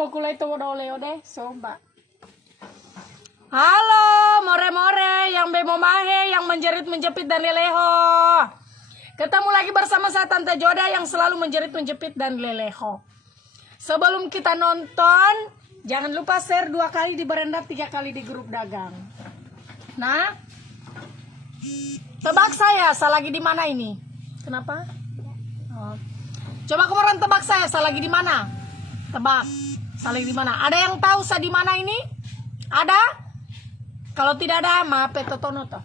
mau kulay to deh, somba. Halo, more-more yang bemomahe, yang menjerit-menjepit dan leleho. Ketemu lagi bersama saya Tante Joda yang selalu menjerit-menjepit dan leleho. Sebelum kita nonton, jangan lupa share 2 kali di beranda, 3 kali di grup dagang. Nah, tebak saya lagi di mana ini? Kenapa? Oh. Coba kemarin tebak saya lagi di mana? Tebak, saya lagi di mana? Ada yang tahu saya di mana ini? Ada? Kalau tidak ada, maaf totono toh.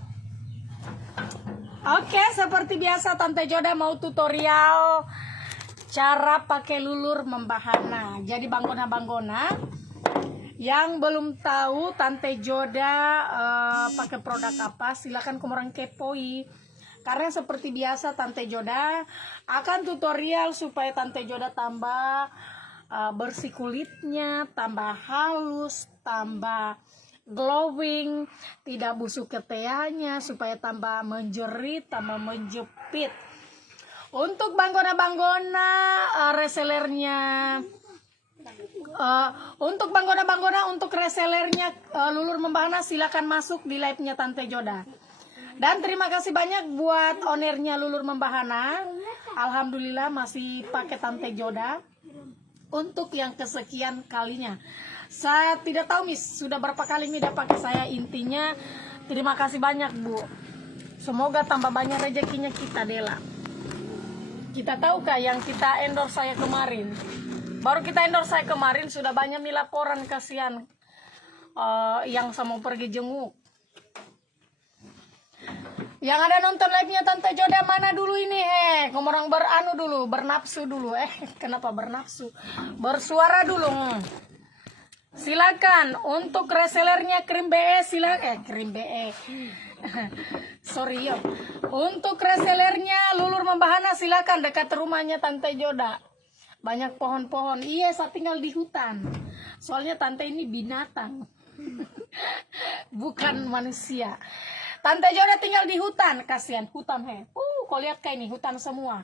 Oke, seperti biasa Tante Joda mau tutorial cara pakai lulur membahana. Jadi banggona-banggona yang belum tahu Tante Joda pakai produk apa, silakan kumurang kepoi. Karena seperti biasa Tante Joda akan tutorial supaya Tante Joda tambah bersih kulitnya, tambah halus, tambah glowing, tidak busuk ketiaknya, supaya tambah menjerit, tambah menjepit. Untuk banggona-banggona resellernya, untuk banggona-banggona untuk resellernya lulur membahana, silakan masuk di live-nya Tante Joda. Dan terima kasih banyak buat ownernya lulur membahana. Alhamdulillah masih pakai Tante Joda untuk yang kesekian kalinya. Saya tidak tahu sudah berapa kali Mida pakai saya. Intinya terima kasih banyak Bu. Semoga tambah banyak rezekinya kita Dela. Kita tahu kah yang kita endorse saya kemarin? Baru kita endorse saya kemarin sudah banyak nih laporan kasihan yang saya mau pergi jenguk. Yang ada nonton live-nya Tante Joda mana dulu ini Ngomong beranu dulu, bernafsu dulu. Kenapa bernafsu? Bersuara dulu. Silakan untuk resellernya krim BE silakan krim BE. Sorry yo. Untuk resellernya lulur membahana silakan dekat rumahnya Tante Joda. Banyak pohon-pohon. Iya, saya tinggal di hutan. Soalnya Tante ini binatang. Bukan manusia. Tante Joda tinggal di hutan, kasihan hutan kau lihat kayak ini hutan semua.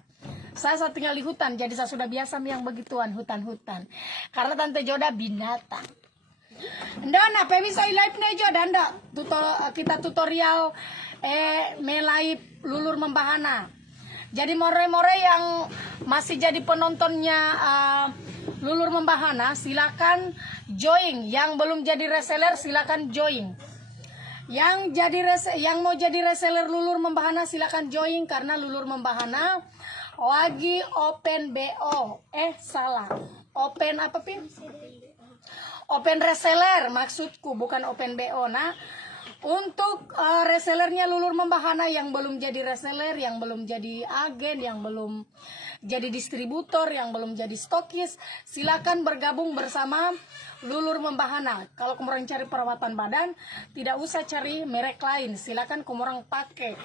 Saya tinggal di hutan, jadi saya sudah biasa yang begituan hutan-hutan. Karena Tante Joda binatang. Ndana, bisa live nih Joda, ndak? Kita tutorial live lulur membahana. Jadi more-more yang masih jadi penontonnya lulur membahana, silakan join. Yang belum jadi reseller silakan join. Yang mau jadi reseller lulur membahana silakan join karena lulur membahana lagi open BO. Salah. Open apa Pin? Open reseller maksudku, bukan open BO. Nah, untuk resellernya lulur membahana yang belum jadi reseller, yang belum jadi agen, yang belum jadi distributor, yang belum jadi stokis, silakan bergabung bersama lulur membahana. Kalau kumurang cari perawatan badan, tidak usah cari merek lain, silakan kumurang pakai.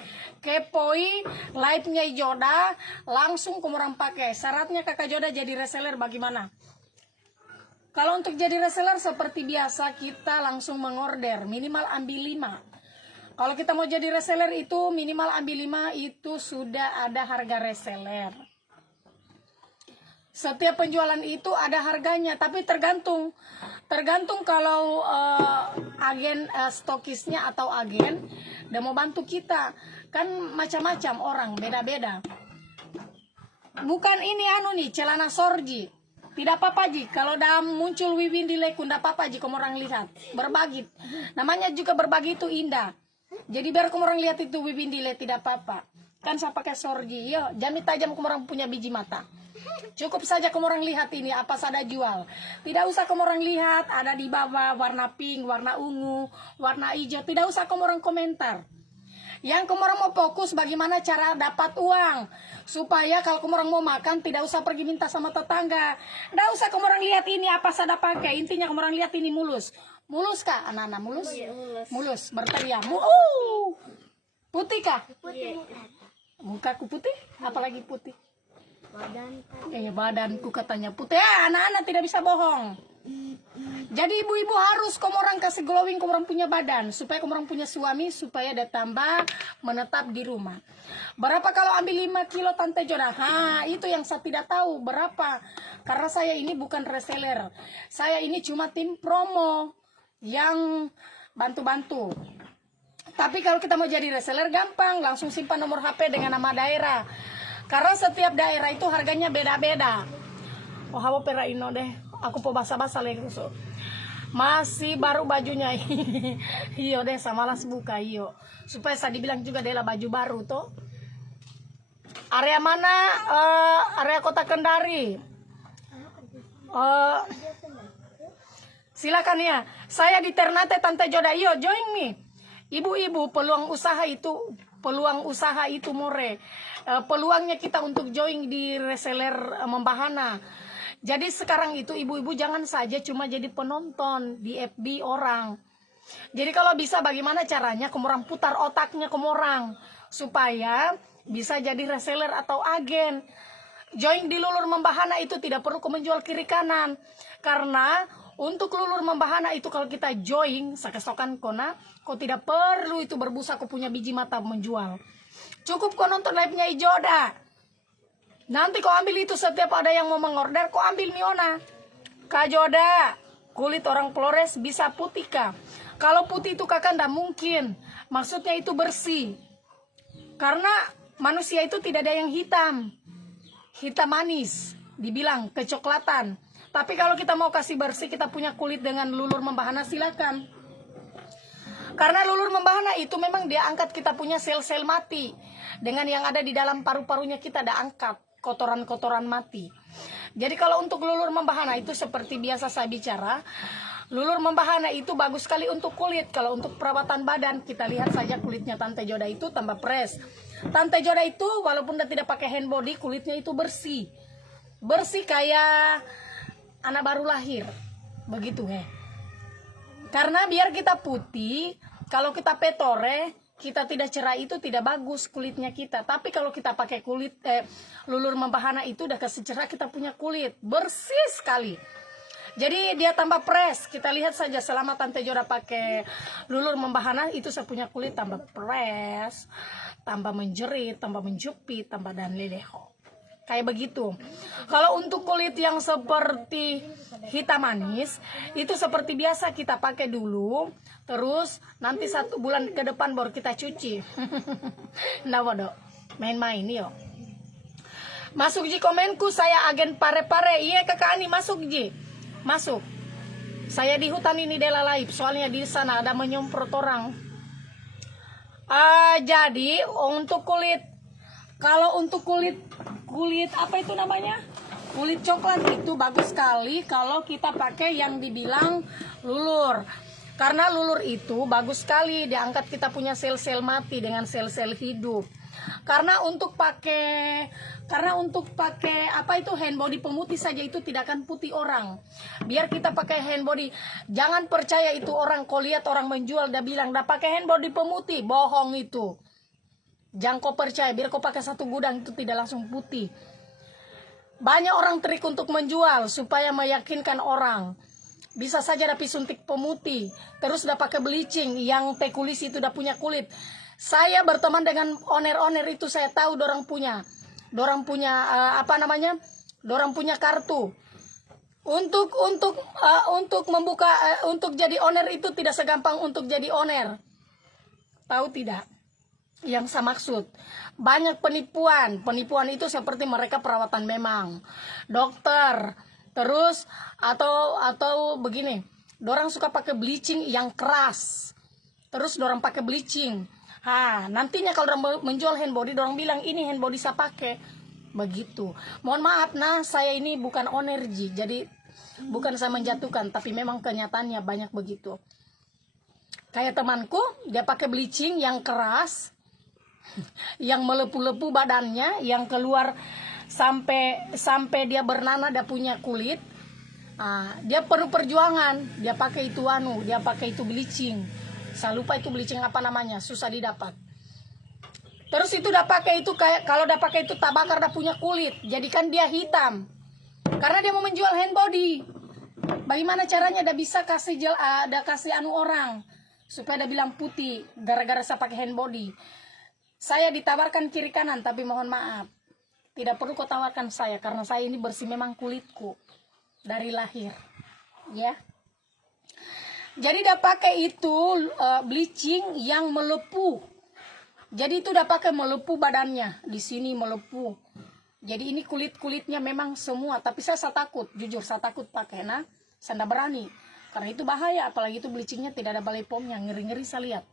Kepoi live-nya Joda, langsung kumurang pakai. Syaratnya Kakak Joda jadi reseller bagaimana? Kalau untuk jadi reseller seperti biasa kita langsung mengorder, minimal ambil 5. Kalau kita mau jadi reseller itu minimal ambil 5, itu sudah ada harga reseller. Setiap penjualan itu ada harganya, tapi tergantung kalau agen stokisnya atau agen udah mau bantu kita. Kan macam-macam orang, beda-beda. Bukan ini nih celana sorji. Tidak apa-apa Ji, kalau udah muncul wiwin di lekun, tidak apa-apa Ji, kamu orang lihat. Berbagi, namanya juga berbagi itu indah. Jadi biar kamu orang lihat itu wiwin di lekun, tidak apa-apa. Kan saya pakai sorji, yo, jami tajam kamu orang punya biji mata. Cukup saja kamu orang lihat ini, apa saja jual. Tidak usah kamu orang lihat, ada di bawah warna pink, warna ungu, warna hijau. Tidak usah kamu orang komentar. Yang kamu orang mau fokus bagaimana cara dapat uang. Supaya kalau kamu orang mau makan tidak usah pergi minta sama tetangga. Tidak usah kamu orang lihat ini apa saya pakai. Intinya kamu orang lihat ini mulus. Mulus kah anak-anak mulus? Mulus berteriak. Putih kah? Putih. Mukaku putih? Apalagi putih? Badanku. Badanku katanya putih. Anak-anak tidak bisa bohong. Jadi ibu-ibu harus komorang kasih glowing komorang punya badan, supaya komorang punya suami, supaya ada tambah menetap di rumah. Berapa kalau ambil 5 kilo Tante Joda? Itu yang saya tidak tahu berapa. Karena saya ini bukan reseller. Saya ini cuma tim promo yang bantu-bantu. Tapi kalau kita mau jadi reseller gampang, langsung simpan nomor HP dengan nama daerah. Karena setiap daerah itu harganya beda-beda. Oh, hawa pera ino deh. Aku po basa-basa lagi so. Masih baru bajunya. Iyo deh, samalas buka iyo. Supaya saya dibilang juga adalah baju baru toh. Area mana? Area Kota Kendari. Silakan ya. Saya di Ternate Tante Joda. Iyo, join me. Ibu-ibu, peluang usaha itu more. Peluangnya kita untuk join di reseller Membahana. Jadi sekarang itu ibu-ibu jangan saja cuma jadi penonton di FB orang. Jadi kalau bisa bagaimana caranya komorang putar otaknya komorang supaya bisa jadi reseller atau agen. Join di Lulur Membahana itu tidak perlu kau menjual kiri kanan. Karena untuk Lulur Membahana itu kalau kita join sakesokan kona, kau tidak perlu itu berbusa kau punya biji mata menjual. Cukup kau nonton live-nya Ijoda. Nanti kau ambil itu setiap ada yang mau mengorder, kau ambil Miona. Kak Joda, kulit orang Flores bisa putih kah? Kalau putih itu kakak ndak mungkin. Maksudnya itu bersih. Karena manusia itu tidak ada yang hitam. Hitam manis, dibilang kecoklatan. Tapi kalau kita mau kasih bersih, kita punya kulit dengan Lulur Membahana, silakan. Karena Lulur Membahana itu memang dia angkat kita punya sel-sel mati. Dengan yang ada di dalam paru-parunya kita ada angkat kotoran-kotoran mati. Jadi kalau untuk Lulur Membahana itu seperti biasa saya bicara, Lulur Membahana itu bagus sekali untuk kulit. Kalau untuk perawatan badan, kita lihat saja kulitnya Tante Joda itu tambah fresh. Tante Joda itu walaupun dia tidak pakai hand body, kulitnya itu bersih. Bersih kayak anak baru lahir. Begitu Karena biar kita putih, kalau kita petore, kita tidak cerah itu tidak bagus kulitnya kita. Tapi kalau kita pakai Lulur Membahana itu udah kasih cerah, kita punya kulit bersih sekali. Jadi dia tambah fresh. Kita lihat saja selama Tante Joda pakai Lulur Membahana itu saya punya kulit tambah fresh, tambah menjerit, tambah menjepit, tambah dan leleho. Kayak begitu. Kalau untuk kulit yang seperti hitam manis, itu seperti biasa kita pakai dulu, terus nanti 1 bulan ke depan baru kita cuci. Nah, waduh, main-main yo. Masuk Ji komenku, saya agen pare-pare. Iya kakak Ani, masuk Ji. Masuk. Saya di hutan ini Dela Live, soalnya di sana ada menyemprot orang. Jadi untuk kulit, kalau untuk kulit apa itu namanya? Kulit coklat itu bagus sekali kalau kita pakai yang dibilang lulur. Karena lulur itu bagus sekali diangkat kita punya sel-sel mati dengan sel-sel hidup. Karena untuk pakai apa itu hand body pemutih saja itu tidak akan putih orang. Biar kita pakai hand body, jangan percaya itu orang kau lihat orang menjual dia bilang dah pakai hand body pemutih, bohong itu. Jangan kau percaya, biar kau pakai 1 gudang itu tidak langsung putih. Banyak orang trik untuk menjual supaya meyakinkan orang. Bisa saja dapat suntik pemutih, terus udah pakai bleaching yang teh kulis itu udah punya kulit. Saya berteman dengan owner-owner itu, saya tahu dorang punya dorang punya kartu. Untuk membuka untuk jadi owner itu tidak segampang untuk jadi owner. Tahu tidak? Yang saya maksud, banyak penipuan itu seperti mereka perawatan memang dokter, terus atau begini, dorang suka pakai bleaching yang keras, terus dorang pakai bleaching. Nantinya kalau dorang menjual hand body, dorang bilang ini hand body saya pakai begitu. Mohon maaf saya ini bukan owner Ji, jadi bukan saya menjatuhkan, tapi memang kenyataannya banyak begitu. Kayak temanku, dia pakai bleaching yang keras, yang melepuh-lepuh badannya, yang keluar sampai dia bernanah, dia punya kulit. Dia perlu perjuangan, dia pakai itu dia pakai itu bleaching. Saya lupa itu bleaching apa namanya, susah didapat. Terus itu udah pakai itu, kayak kalau udah pakai itu tabakar udah punya kulit, jadikan dia hitam. Karena dia mau menjual hand body. Bagaimana caranya ada bisa kasih ada kasih anu orang supaya ada bilang putih gara-gara saya pakai hand body. Saya ditawarkan kiri kanan, tapi mohon maaf, tidak perlu kau tawarkan saya karena saya ini bersih memang kulitku dari lahir, ya. Jadi udah pakai itu bleaching yang melepuh. Jadi itu udah pakai melepuh badannya, di sini melepuh. Jadi ini kulit-kulitnya memang semua, tapi saya takut, jujur saya takut pakai, nah saya tidak berani. Karena itu bahaya, apalagi itu bleachingnya tidak ada balai pomnya, ngeri-ngeri saya lihat.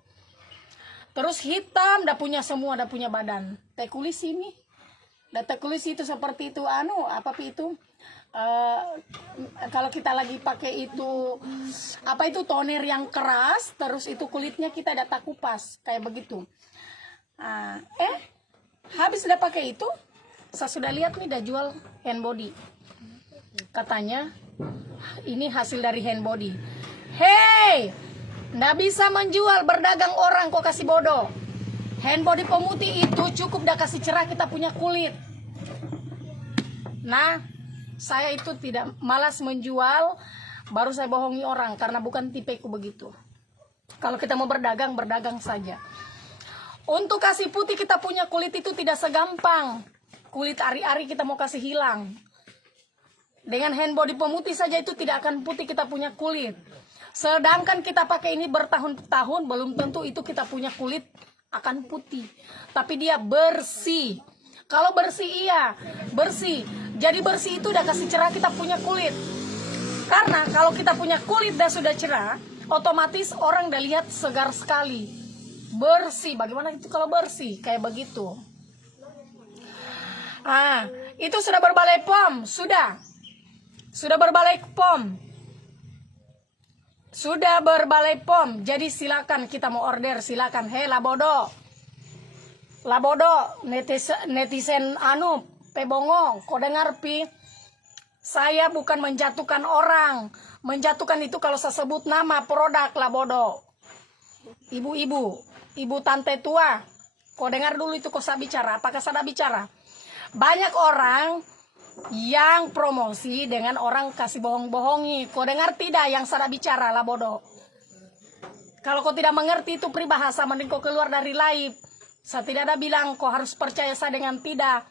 Terus hitam, dah punya semua, dah punya badan. Teh kulis ini, dah teh kulis itu seperti itu, itu? Kalau kita lagi pakai itu, toner yang keras, terus itu kulitnya kita data kupas, kayak begitu. Habis udah pakai itu, saya sudah lihat nih, dah jual hand body. Katanya, ini hasil dari hand body. Hei! Nggak bisa menjual, berdagang orang kok kasih bodoh. Hand body pemutih itu cukup dah kasih cerah kita punya kulit. Nah, saya itu tidak malas menjual, baru saya bohongi orang karena bukan tipeku begitu. Kalau kita mau berdagang, berdagang saja. Untuk kasih putih kita punya kulit itu tidak segampang. Kulit ari-ari kita mau kasih hilang. Dengan hand body pemutih saja itu tidak akan putih kita punya kulit. Sedangkan kita pakai ini bertahun-tahun, belum tentu itu kita punya kulit akan putih. Tapi dia bersih. Kalau bersih iya, bersih. Jadi bersih itu udah kasih cerah kita punya kulit. Karena kalau kita punya kulit dan sudah cerah, otomatis orang udah lihat segar sekali. Bersih, bagaimana itu kalau bersih? Kayak begitu. Itu sudah berbalai POM, sudah berbalai POM. Sudah berbalai POM, jadi silakan kita mau order, silakan. Hei Labodo, netizen pebongo, kau dengar pi? Saya bukan menjatuhkan orang, menjatuhkan itu kalau saya sebut nama produk Labodo. Ibu tante tua, kau dengar dulu itu kau saya bicara, apakah saya bicara? Banyak orang yang promosi dengan orang kasih bohong-bohongi. Kau dengar tidak yang saya bicara lah bodoh. Kalau kau tidak mengerti itu peribahasa, mending kau keluar dari live. Saya tidak ada bilang kau harus percaya saya dengan tidak.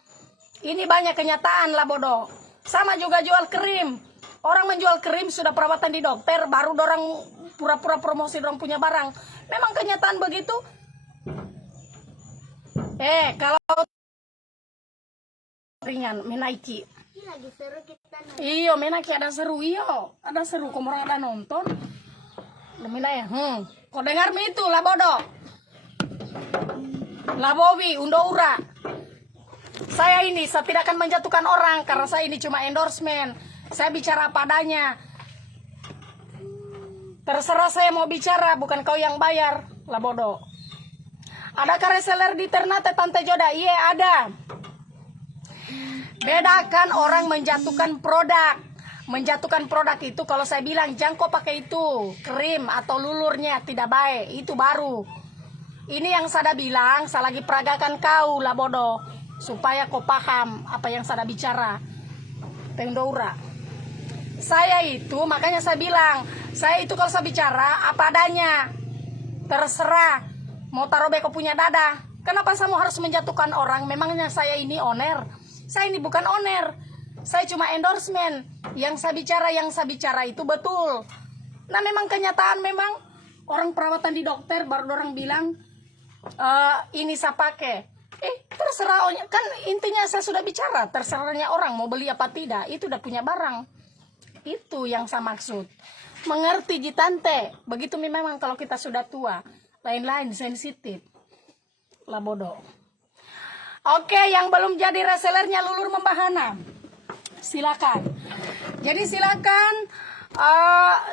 Ini banyak kenyataan lah bodoh. Sama juga jual krim. Orang menjual krim sudah perawatan di dokter, baru orang pura-pura promosi orang punya barang. Memang kenyataan begitu. Kalau ringan menaiki. Lagi seru kita nonton. Iyo, menaiki ada seru ada seru. Komorang ada nonton. Menaik, kau dengar mi itu lah bodoh. Lah Bobi, Undoura. Saya tidak akan menjatuhkan orang karena saya ini cuma endorsement. Saya bicara padanya. Terserah saya mau bicara, bukan kau yang bayar, lah bodoh. Adakah reseller di Ternate Tante Joda? Iya ada. Bedakan orang menjatuhkan produk. Menjatuhkan produk itu kalau saya bilang jangan kau pakai itu krim atau lulurnya tidak baik, itu baru. Ini yang saya bilang, saya lagi peragakan kau lah bodoh supaya kau paham apa yang saya bicara. Tendoura. Saya itu makanya saya bilang, saya itu kalau saya bicara apa adanya. Terserah mau taruh beko punya dada. Kenapa saya harus menjatuhkan orang? Memangnya saya ini owner? Saya ini bukan owner. Saya cuma endorsement. Yang saya bicara itu betul. Nah memang kenyataan memang orang perawatan di dokter baru orang bilang ini saya pakai. Terserah, kan intinya saya sudah bicara. Terserahnya orang mau beli apa tidak. Itu udah punya barang. Itu yang saya maksud. Mengerti Jitante. Begitu memang kalau kita sudah tua. Lain-lain sensitif. Lah bodoh. Oke, yang belum jadi resellernya Lulur Membahana, silakan. Jadi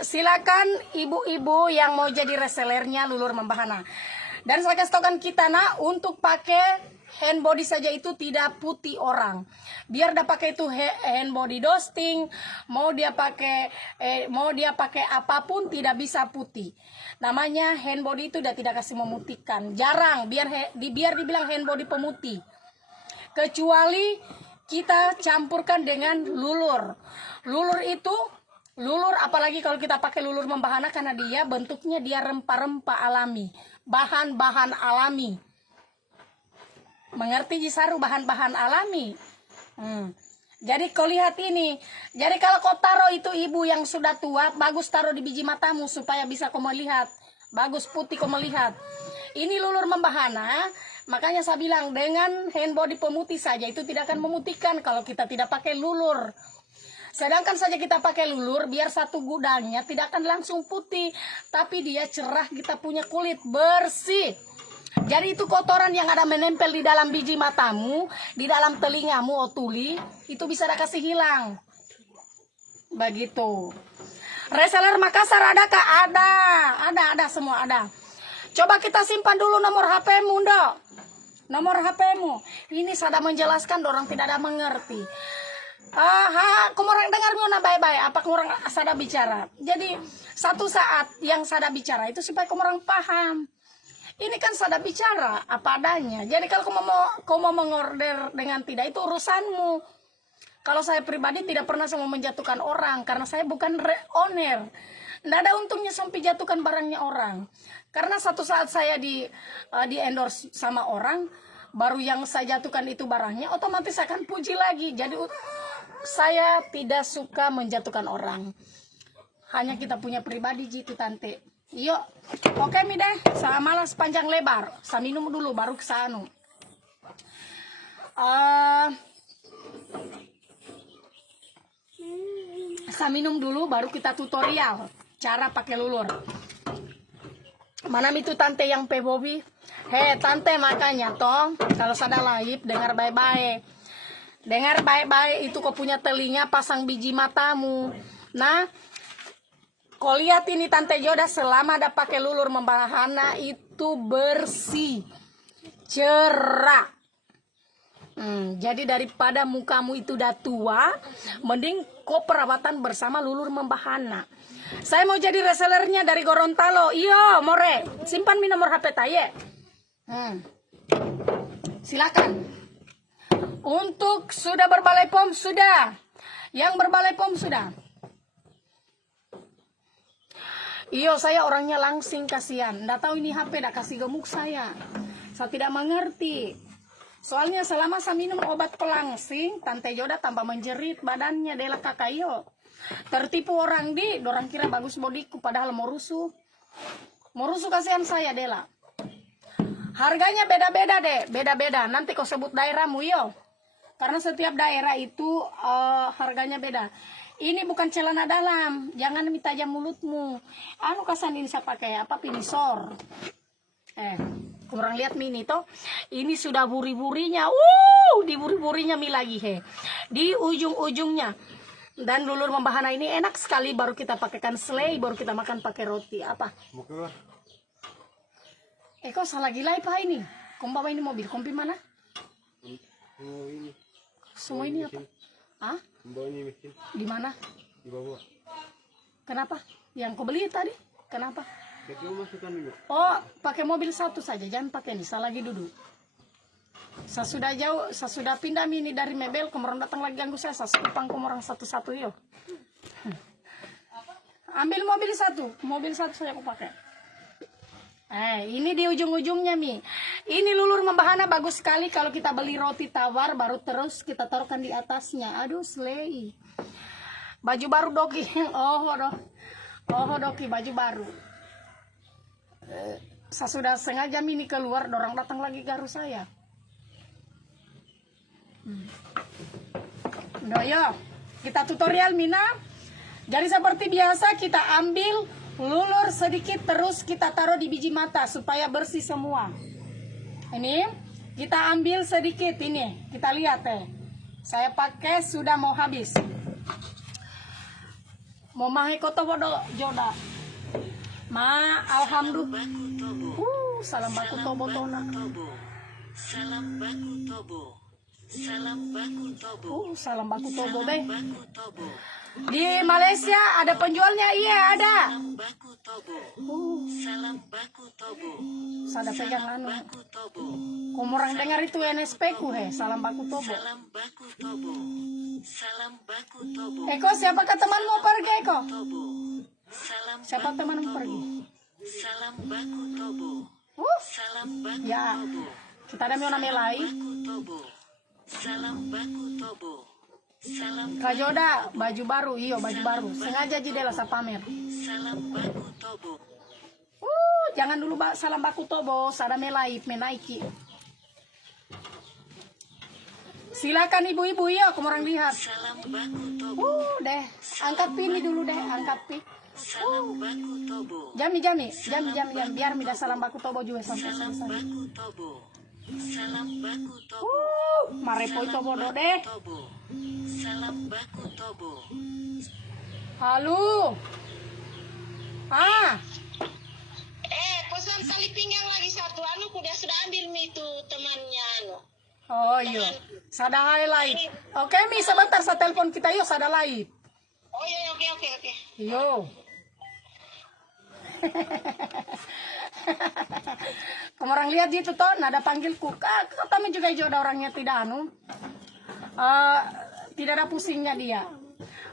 silakan ibu-ibu yang mau jadi resellernya Lulur Membahana. Dan saya kasih tahukan kita untuk pakai hand body saja itu tidak putih orang. Biar dia pakai itu hand body dusting, mau dia pakai apapun tidak bisa putih. Namanya hand body itu udah tidak kasih memutihkan. Jarang biar dibilang hand body pemutih. Kecuali kita campurkan dengan lulur. Lulur itu Lulur, apalagi kalau kita pakai lulur membahana, karena dia bentuknya dia rempah-rempah alami, bahan-bahan alami. Mengerti Jisaru, bahan-bahan alami. Jadi kau lihat ini. Jadi kalau kau taruh itu ibu yang sudah tua, bagus taruh di biji matamu supaya bisa kau melihat. Bagus putih kau melihat. Ini lulur membahana. Makanya saya bilang dengan hand body pemutih saja itu tidak akan memutihkan kalau kita tidak pakai lulur. Sedangkan saja kita pakai lulur, biar satu gudangnya tidak akan langsung putih, tapi dia cerah, kita punya kulit bersih. Jadi itu kotoran yang ada menempel di dalam biji matamu, di dalam telingamu, otuli, itu bisa kasih hilang. Begitu. Reseller Makassar adakah? Ada semua ada. Coba kita simpan dulu nomor HP-mu, Ndok. Nomor HP-mu. Ini sada menjelaskan, orang tidak ada mengerti. Kumurang dengar mana baik-baik apa kumurang sada bicara. Jadi satu saat yang sada bicara itu supaya kumurang paham. Ini kan sada bicara apa adanya. Jadi kalau kau mau mengorder dengan tidak, itu urusanmu. Kalau saya pribadi tidak pernah mau menjatuhkan orang karena saya bukan owner. Nggak ada untungnya sampai jatuhkan barangnya orang. Karena satu saat saya di endorse sama orang, baru yang saya jatuhkan itu barangnya, otomatis akan puji lagi. Jadi saya tidak suka menjatuhkan orang. Hanya kita punya pribadi gitu tante. Yuk, oke mi deh. Saya malas panjang lebar. Saya minum dulu baru ke sana. Saya minum dulu baru kita tutorial cara pakai lulur. Mana itu tante yang pebobi? Tante, makanya toh kalau sada live dengar baik-baik. Dengar baik-baik, itu kau punya telinga, pasang biji matamu. Nah, kau lihat ini Tante Joda selama ada pakai lulur membahana itu bersih, cerah. Jadi daripada mukamu itu udah tua, mending kau perawatan bersama lulur membahana. Saya mau jadi resellernya dari Gorontalo. Iyo, more, simpan mi nomor HP taye. Silakan. Untuk sudah berbalai pom sudah. Yang berbalai pom sudah. Iyo, saya orangnya langsing, kasihan. Nggak tahu ini HP dah kasih gemuk saya. Saya tidak mengerti. Soalnya selama saya minum obat pelangsing, Tante Joda tambah menjerit badannya dela kakayo. Tertipu orang dorang kira bagus bodiku padahal mau rusuh. Mau rusuh, kasihan saya dela. Harganya beda-beda deh, beda-beda. Nanti kau sebut daerahmu yo. Karena setiap daerah itu harganya beda. Ini bukan celana dalam, jangan tajam mulutmu. Kasan ini saya pakai apa? Pinisor. Kurang lihat mini toh. Ini sudah buri-burinya. Di buri-burinya mi lagi di ujung-ujungnya. Dan lulur membahana ini enak sekali. Baru kita pakaikan selai, baru kita makan pakai roti. Apa? Kok salah gila apa ini? Kau bawa ini mobil, kompi mana? Semua ini apa? Di mana? Di bawah. Kenapa? Yang kau beli tadi? Kenapa? Pakai mobil satu saja, jangan pakai ini. Saya lagi duduk. Saya sudah jauh, saya sudah pindah ini dari mebel. Kemarin datang lagi ganggu saya sepang kemarin satu-satu yo. Ambil mobil satu saya aku pakai. Ini di ujung-ujungnya mi. Ini lulur membahana bagus sekali kalau kita beli roti tawar baru terus kita taruhkan di atasnya. Aduh, slay. Baju baru Doki. Doki baju baru. Saya sudah sengaja mini keluar, dorang datang lagi garu saya. Yo, kita tutorial Mina. Jadi seperti biasa kita ambil lulur sedikit terus kita taruh di biji mata supaya bersih semua. Ini kita ambil sedikit ini. Kita lihat Saya pakai sudah mau habis. Mau mahe koto bodo Joda. Alhamdulillah. Salam baku tobo tona. Salam baku tobo. Salam baku tobo. Salam baku tobo deh. Baku tobo. Di Malaysia ada penjualnya, iya ada. Salam baku tobo. Salam baku tobo. Sada pegang anu. Baku tobo. Kumurang dengar itu NSP ku he, salam baku tobo. Salam baku tobo. Salam baku tobo. Eko, siapakah temanmu pergi Eko? Tobo. Salam Siapa baku temanmu tobo. pergi? Salam baku tobo. Salam baku Ya, tobo. kita ada mau namelai. Baku tobo. Salam baku tobo. Salam Kajoda, baju baru, iyo baju baru. Sengaja jidela sa pamer. salam baku tobo. Jangan dulu salam baku tobo, sada melai, menaiki. Silakan ibu-ibu, iya, aku mau lihat. Salam baku tobo. Deh, angkat pini dulu deh, angkat pi. Salam baku tobo. Jami, biar mida salam baku tobo juga sampai Salam selesai. baku tobo. Salam baku tobo. Marepoi tobo do deh. Tobo. Salam baku tobo. Halo. Pesan tali pinggang lagi satu. Anu sudah ambil mi itu temannya anu. Oh iya, sada highlight. Oke mi, sebentar saya telepon kita yuk, sada live. Oh iya, oke. Yo. Kamu orang lihat gitu toh, nada panggilku. Kami juga jodoh orangnya tidak tidak ada pusingnya dia.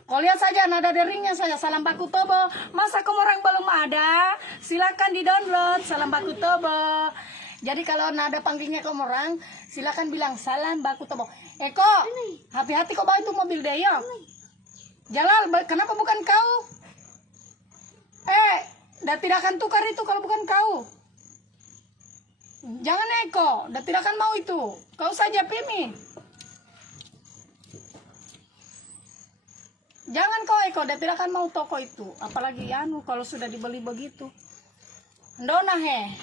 Kau lihat saja nada deringnya saya, salam baku tobo. Masa kamu orang belum ada? Silakan di download salam baku tobo. Jadi kalau nada panggilnya kamu orang, silakan bilang salam baku tobo. Eko, hati-hati kau bawa itu mobil deh yo. Jalal, kenapa bukan kau? Tidak akan tukar itu kalau bukan kau. Jangan Eko, tidak akan mau itu. Kau saja Pimi. Jangan kau Eko, tidak akan mau toko itu. Apalagi anu kalau sudah dibeli begitu. Ndona he.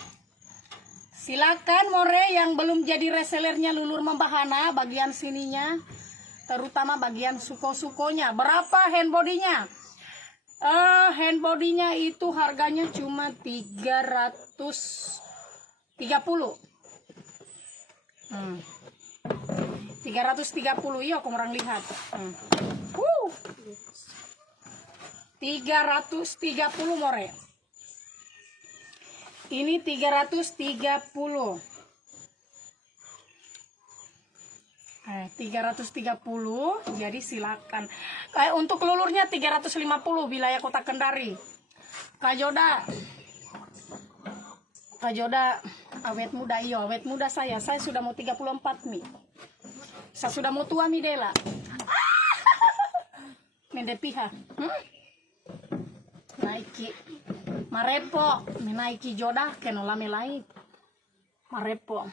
Silakan more yang belum jadi resellernya Lulur Membahana bagian sininya, terutama bagian suko-sukonya. Berapa handbody-nya? Handbody-nya itu harganya cuma 330. 330, iya aku orang lihat. 330 more. Ini 330. 330, jadi silakan. Untuk lulurnya 350 wilayah Kota Kendari. Kajoda awet muda, iyo awet muda saya sudah mau 34 mi. Saya sudah mau tua mi dela. Mendepiha. Naiki. Marepo, menaiki jodah kenola melai. Marepo.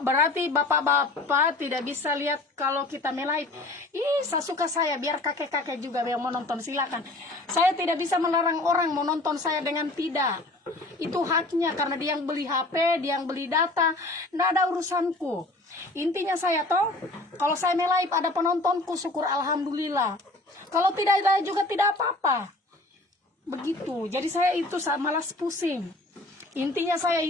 Berarti bapak-bapak tidak bisa lihat kalau kita melait. Saya suka saya, biar kakek-kakek juga yang mau nonton silakan. Saya tidak bisa melarang orang mau nonton saya dengan tidak. Itu haknya karena dia yang beli HP, dia yang beli data, nggak ada urusanku. Intinya saya toh, kalau saya melait ada penontonku, syukur alhamdulillah. Kalau tidak ada juga tidak apa-apa. Begitu. Jadi saya itu malas pusing. Intinya saya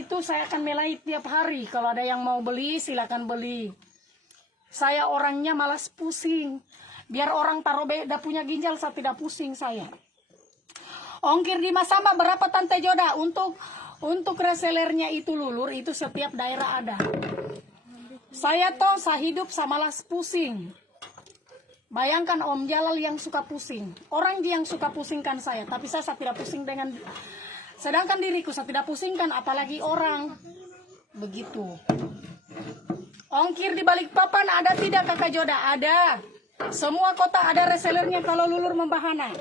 akan melait tiap hari. Kalau ada yang mau beli, silakan beli. Saya orangnya malas pusing. Biar orang taruh beda punya ginjal, saya tidak pusing saya. Ongkir di Masamba berapa Tante Joda? Untuk resellernya itu Lulur, itu setiap daerah ada. Saya hidup saya malas pusing. Bayangkan Om Jalal yang suka pusing. Orang yang suka pusingkan saya. Tapi saya tidak pusing dengan... Sedangkan diriku saya tidak pusingkan, apalagi orang. Begitu. Ongkir di Balikpapan ada tidak Kakak Joda? Ada. Semua kota ada resellernya kalau Lulur Membahana.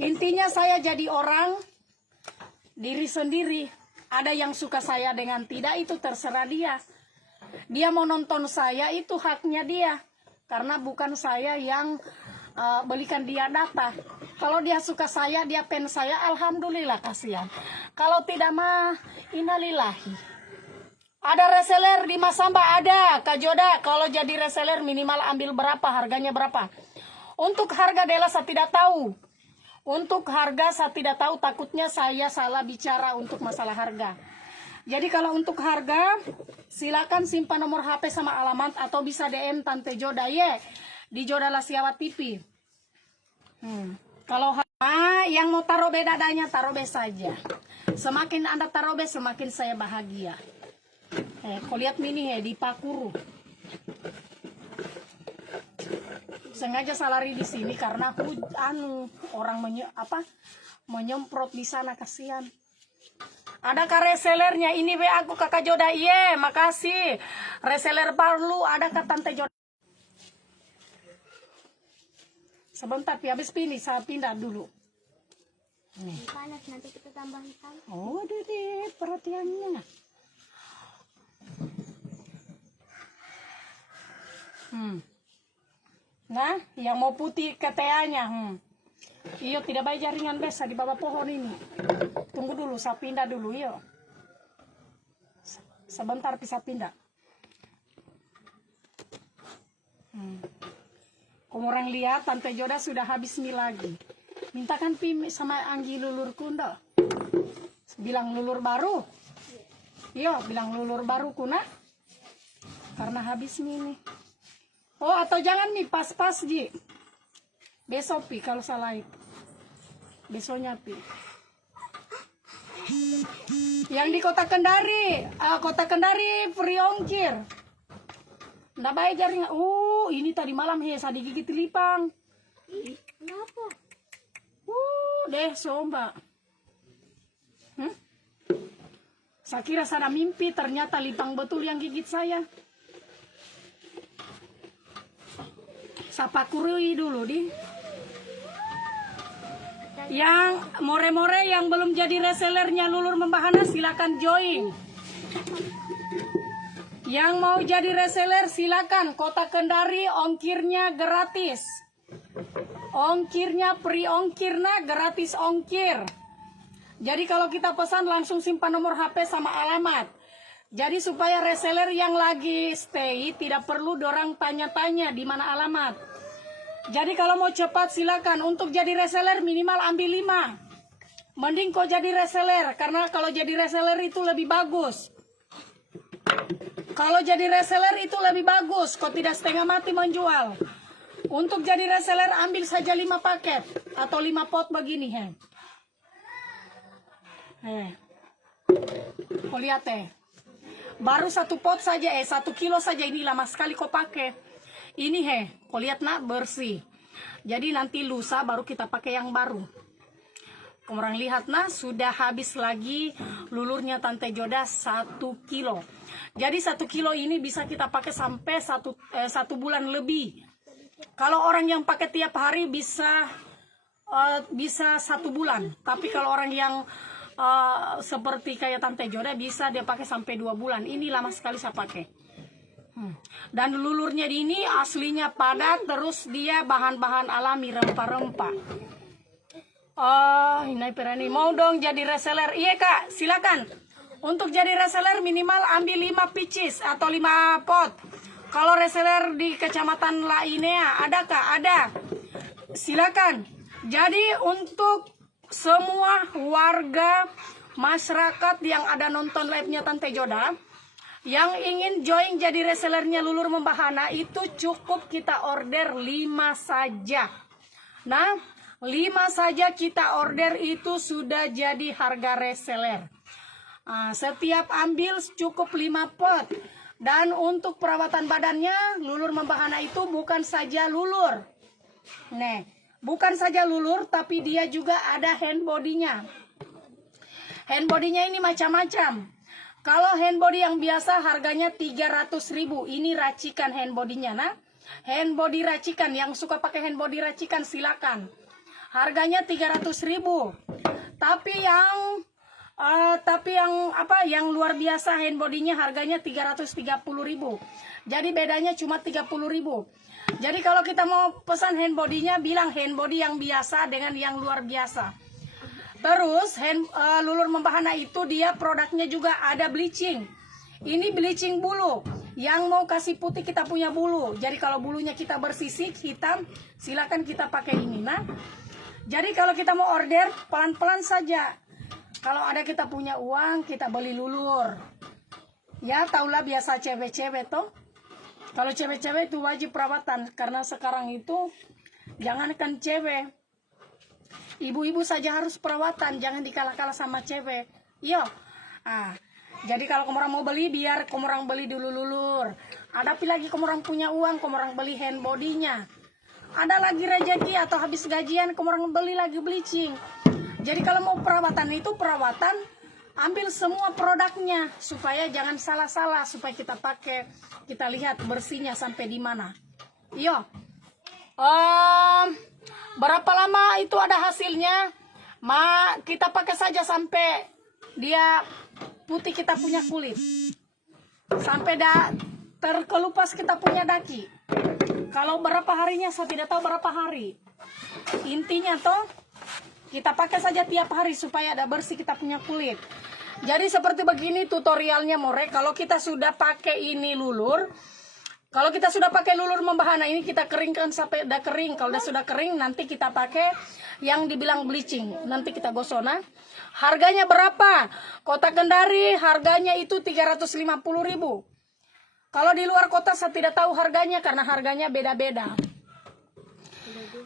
Intinya saya jadi orang, diri sendiri. Ada yang suka saya dengan tidak, itu terserah dia. Dia mau nonton saya, itu haknya dia. Karena bukan saya yang belikan dia data. Kalau dia suka saya, dia pen saya, alhamdulillah kasihan. Kalau tidak mah, innalillahi. Ada reseller di Masamba, ada Kak Joda. Kalau jadi reseller minimal ambil berapa, harganya berapa. Untuk harga Dela saya tidak tahu. Untuk harga saya tidak tahu, takutnya saya salah bicara untuk masalah harga. Jadi kalau untuk harga, silakan simpan nomor HP sama alamat atau bisa DM Tante Joda ye di Joda Lasiawat TV. Kalau yang mau taruh B dadanya, taruh B saja. Semakin Anda taruh B, semakin saya bahagia. Kau lihat mini di Pakuru. Sengaja salari di sini karena orang menyemprot di sana, kasihan. Adakah resellernya? Ini be aku Kakak Joda. Iya, makasih. Reseller baru adakah Tante Joda? Sebentar, habis pilih, saya pindah dulu. Nih. Panas, nanti kita tambah hitam. Oh, deh, perhatiannya. Nah, yang mau putih keteanya. Iyo, tidak baik jaringan biasa di bawah pohon ini. Tunggu dulu, saya pindah dulu, iyo. Sebentar bisa pindah. Kamu orang lihat, Tante Joda sudah habis mie lagi. Mintakan Pim sama Anggi lulur kunda. Bilang lulur baru. Iyo, bilang lulur baru kuna. Karena habis mie nih. Oh, atau jangan nih, pas-pas, Ji. Besok, Pi, kalau salah. Besoknya, Pi. Yang di Kota Kendari. Kota Kendari, free ongkir. Nggak baik jaringan. Ini tadi malam, saya digigit lipang. Kenapa? Deh, somba. Saya kira saya mimpi, ternyata lipang betul yang gigit saya. Sapa kurui dulu, di. Yang more-more yang belum jadi resellernya Lulur Membahana, silakan join. Yang mau jadi reseller silakan. Kota Kendari ongkirnya gratis. Ongkirnya free ongkirnya gratis ongkir. Jadi kalau kita pesan langsung simpan nomor HP sama alamat. Jadi supaya reseller yang lagi stay tidak perlu dorang tanya-tanya di mana alamat. Jadi kalau mau cepat silakan. Untuk jadi reseller minimal ambil 5. Mending kau jadi reseller. Karena kalau jadi reseller itu lebih bagus. Kalau jadi reseller itu lebih bagus. Kau tidak setengah mati menjual. Untuk jadi reseller ambil saja 5 paket. Atau 5 pot begini. Kau lihat baru 1 pot saja 1 kilo saja ini lama sekali kau pakai. Ini kau lihat nak bersih. Jadi nanti lusa baru kita pakai yang baru. Orang lihat nah sudah habis lagi lulurnya Tante Joda 1 kilo. Jadi 1 kilo ini bisa kita pakai sampai 1 bulan lebih. Kalau orang yang pakai tiap hari bisa 1 bulan. Tapi kalau orang yang seperti kayak Tante Joda bisa dia pakai sampai 2 bulan. Ini lama sekali saya pakai. Dan lulurnya ini aslinya padat, terus dia bahan-bahan alami, rempah-rempah. Ini perani mau dong jadi reseller. Iya kak, silakan. Untuk jadi reseller minimal ambil 5 pieces atau 5 pot. Kalau reseller di Kecamatan Lainea ada kak? Ada. Silakan. Jadi untuk semua warga masyarakat yang ada nonton live-nya Tante Joda, yang ingin join jadi resellernya Lulur Membahana itu cukup kita order 5 saja. Nah, 5 saja kita order itu sudah jadi harga reseller. Setiap ambil cukup 5 pot. Dan untuk perawatan badannya Lulur Membahana itu bukan saja lulur. Nih, bukan saja lulur tapi dia juga ada hand body-nya. Hand body-nya ini macam-macam. Kalau hand body yang biasa harganya 300.000. Ini racikan hand body-nya nah. Hand body racikan, yang suka pakai hand body racikan silakan. Harganya 300.000. Tapi yang luar biasa hand body-nya harganya 330.000. Jadi bedanya cuma 30.000. Jadi kalau kita mau pesan hand body-nya bilang hand body yang biasa dengan yang luar biasa. Terus Lulur Membahana itu dia produknya juga ada bleaching. Ini bleaching bulu. Yang mau kasih putih kita punya bulu. Jadi kalau bulunya kita bersisik hitam, silakan kita pakai ini nah. Jadi kalau kita mau order pelan-pelan saja. Kalau ada kita punya uang, kita beli lulur. Ya, taulah biasa cewek-cewek toh. Kalau cewek-cewek itu wajib perawatan. Karena sekarang itu, jangankan cewek. Ibu-ibu saja harus perawatan. Jangan dikalah-kalah sama cewek. Iya. Jadi kalau kamu orang mau beli, biar kamu orang beli dulu lulur. Ada lagi kamu orang punya uang, kamu orang beli hand body-nya. Ada lagi rezeki atau habis gajian, kamu orang beli lagi bleaching. Jadi kalau mau perawatan itu perawatan, ambil semua produknya supaya jangan salah-salah, supaya kita pakai, kita lihat bersihnya sampai di mana. Iya. Berapa lama itu ada hasilnya? Kita pakai saja sampai dia putih kita punya kulit. Sampai terkelupas kita punya daki. Kalau berapa harinya saya tidak tahu berapa hari. Intinya toh kita pakai saja tiap hari supaya ada bersih kita punya kulit. Jadi seperti begini tutorialnya more. Kalau kita sudah pakai ini lulur, kalau kita sudah pakai lulur membahana ini kita keringkan sampai udah kering. Kalau udah sudah kering nanti kita pakai yang dibilang bleaching. Nanti kita gosok. Nah, harganya berapa? Kota Kendari harganya itu 350.000. Kalau di luar kota saya tidak tahu harganya karena harganya beda-beda.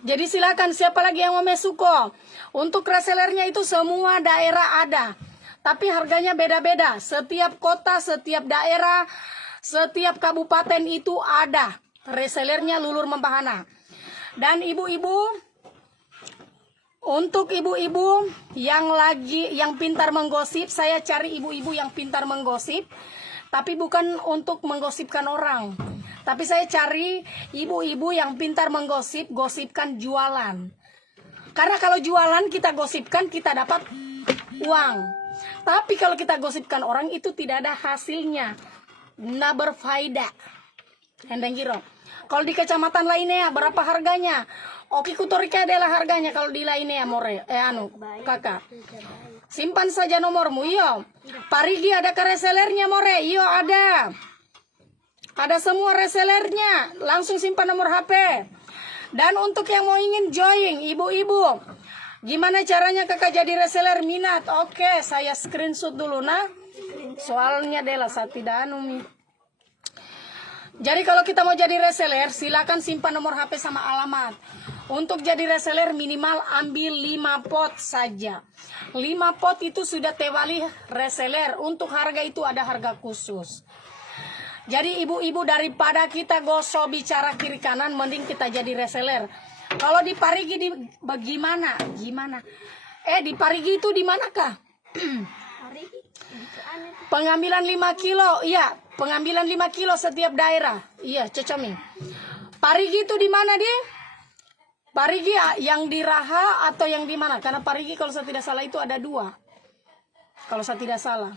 Jadi silakan siapa lagi yang mau mesuko. Untuk resellernya itu semua daerah ada. Tapi harganya beda-beda. Setiap kota, setiap daerah, setiap kabupaten itu ada. Resellernya lulur membahana. Dan ibu-ibu, untuk ibu-ibu yang pintar menggosip, saya cari ibu-ibu yang pintar menggosip. Tapi bukan untuk menggosipkan orang. Tapi saya cari ibu-ibu yang pintar menggosip, gosipkan jualan. Karena kalau jualan kita gosipkan, kita dapat uang. Tapi kalau kita gosipkan orang itu tidak ada hasilnya. Nggak berfaedah. Hendeng kiro. Kalau di kecamatan lainnya berapa harganya? Oke Kutorika adalah harganya kalau di lainnya more. Kakak. Simpan saja nomormu, iyo. Parigi ada ke resellernya more, iyo ada. Ada semua resellernya. Langsung simpan nomor HP. Dan untuk yang mau ingin join, ibu-ibu, gimana caranya kakak jadi reseller minat? Oke, saya screenshot dulu nah. Soalnya adalah saya tidak Jadi kalau kita mau jadi reseller, silakan simpan nomor HP sama alamat. Untuk jadi reseller minimal ambil 5 pot saja. 5 pot itu sudah tewali reseller. Untuk harga itu ada harga khusus. Jadi ibu-ibu daripada kita gosok bicara kiri kanan, mending kita jadi reseller. Kalau di Parigi bagaimana? Gimana? Di Parigi itu di manakah? Pengambilan 5 kilo, iya. Pengambilan 5 kilo setiap daerah. Iya, Cocomi. Parigi itu di mana di? Parigi yang di Raha atau yang di mana? Karena Parigi kalau saya tidak salah itu ada 2. Kalau saya tidak salah.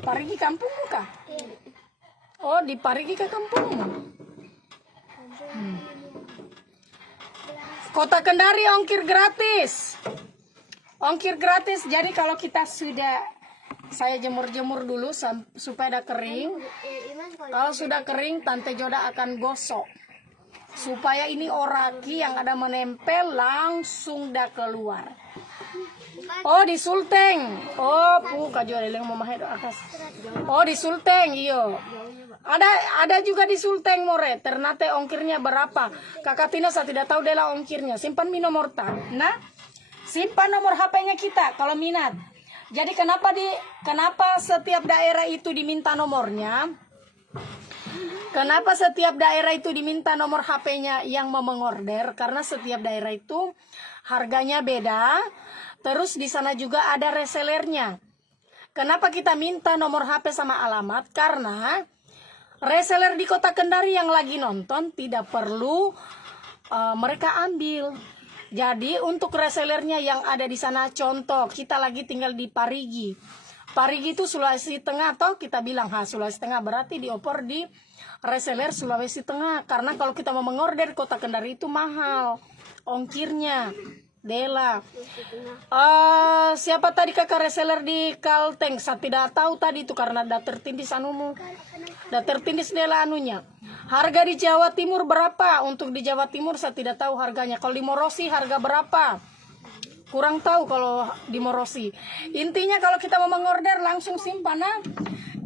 Parigi kampung kah? Oh, di Parigi ke kampung. Kota Kendari ongkir gratis. Ongkir gratis. Jadi kalau kita sudah, saya jemur-jemur dulu supaya dah kering. Kalau sudah kering, Tante Joda akan gosok. Supaya ini oraki yang ada menempel langsung dah keluar. Oh, di Sulteng. Oh, puka jual yang memahe atas. Oh, di Sulteng, iyo. Ada juga di Sulteng more. Ternate ongkirnya berapa? Kakak Tina saya tidak tahu dela ongkirnya. Simpan mi nomor tang. Nah, simpan nomor HP-nya kita kalau minat. Jadi kenapa setiap daerah itu diminta nomornya? Kenapa setiap daerah itu diminta nomor HP-nya yang mau mengorder? Karena setiap daerah itu harganya beda. Terus di sana juga ada resellernya. Kenapa kita minta nomor HP sama alamat? Karena reseller di Kota Kendari yang lagi nonton tidak perlu mereka ambil. Jadi untuk resellernya yang ada di sana, contoh kita lagi tinggal di Parigi. Parigi itu Sulawesi Tengah atau kita bilang Sulawesi Tengah, berarti dioper di reseller Sulawesi Tengah. Karena kalau kita mau mengorder Kota Kendari itu mahal ongkirnya. Dela. Siapa tadi kakak reseller di Kalteng? Saya tidak tahu tadi itu karena dah tertindis anumu. Dah tertindis Dela anunya. Harga di Jawa Timur berapa? Untuk di Jawa Timur saya tidak tahu harganya. Kalau di Morosi harga berapa? kurang tahu kalau di Morosi. Intinya kalau kita mau mengorder langsung simpan, nah.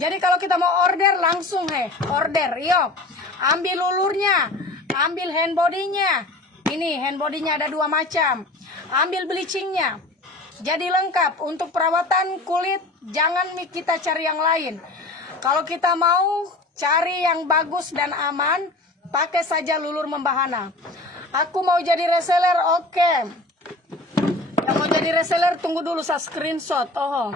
Jadi kalau kita mau order langsung order, yuk. Ambil lulurnya, ambil hand body-nya. Ini hand body-nya ada 2 macam. Ambil bleachingnya. Jadi lengkap untuk perawatan kulit, jangan kita cari yang lain. Kalau kita mau cari yang bagus dan aman, pakai saja lulur membahana. Aku mau jadi reseller, oke. Yang mau jadi reseller tunggu dulu saya screenshot. Oh.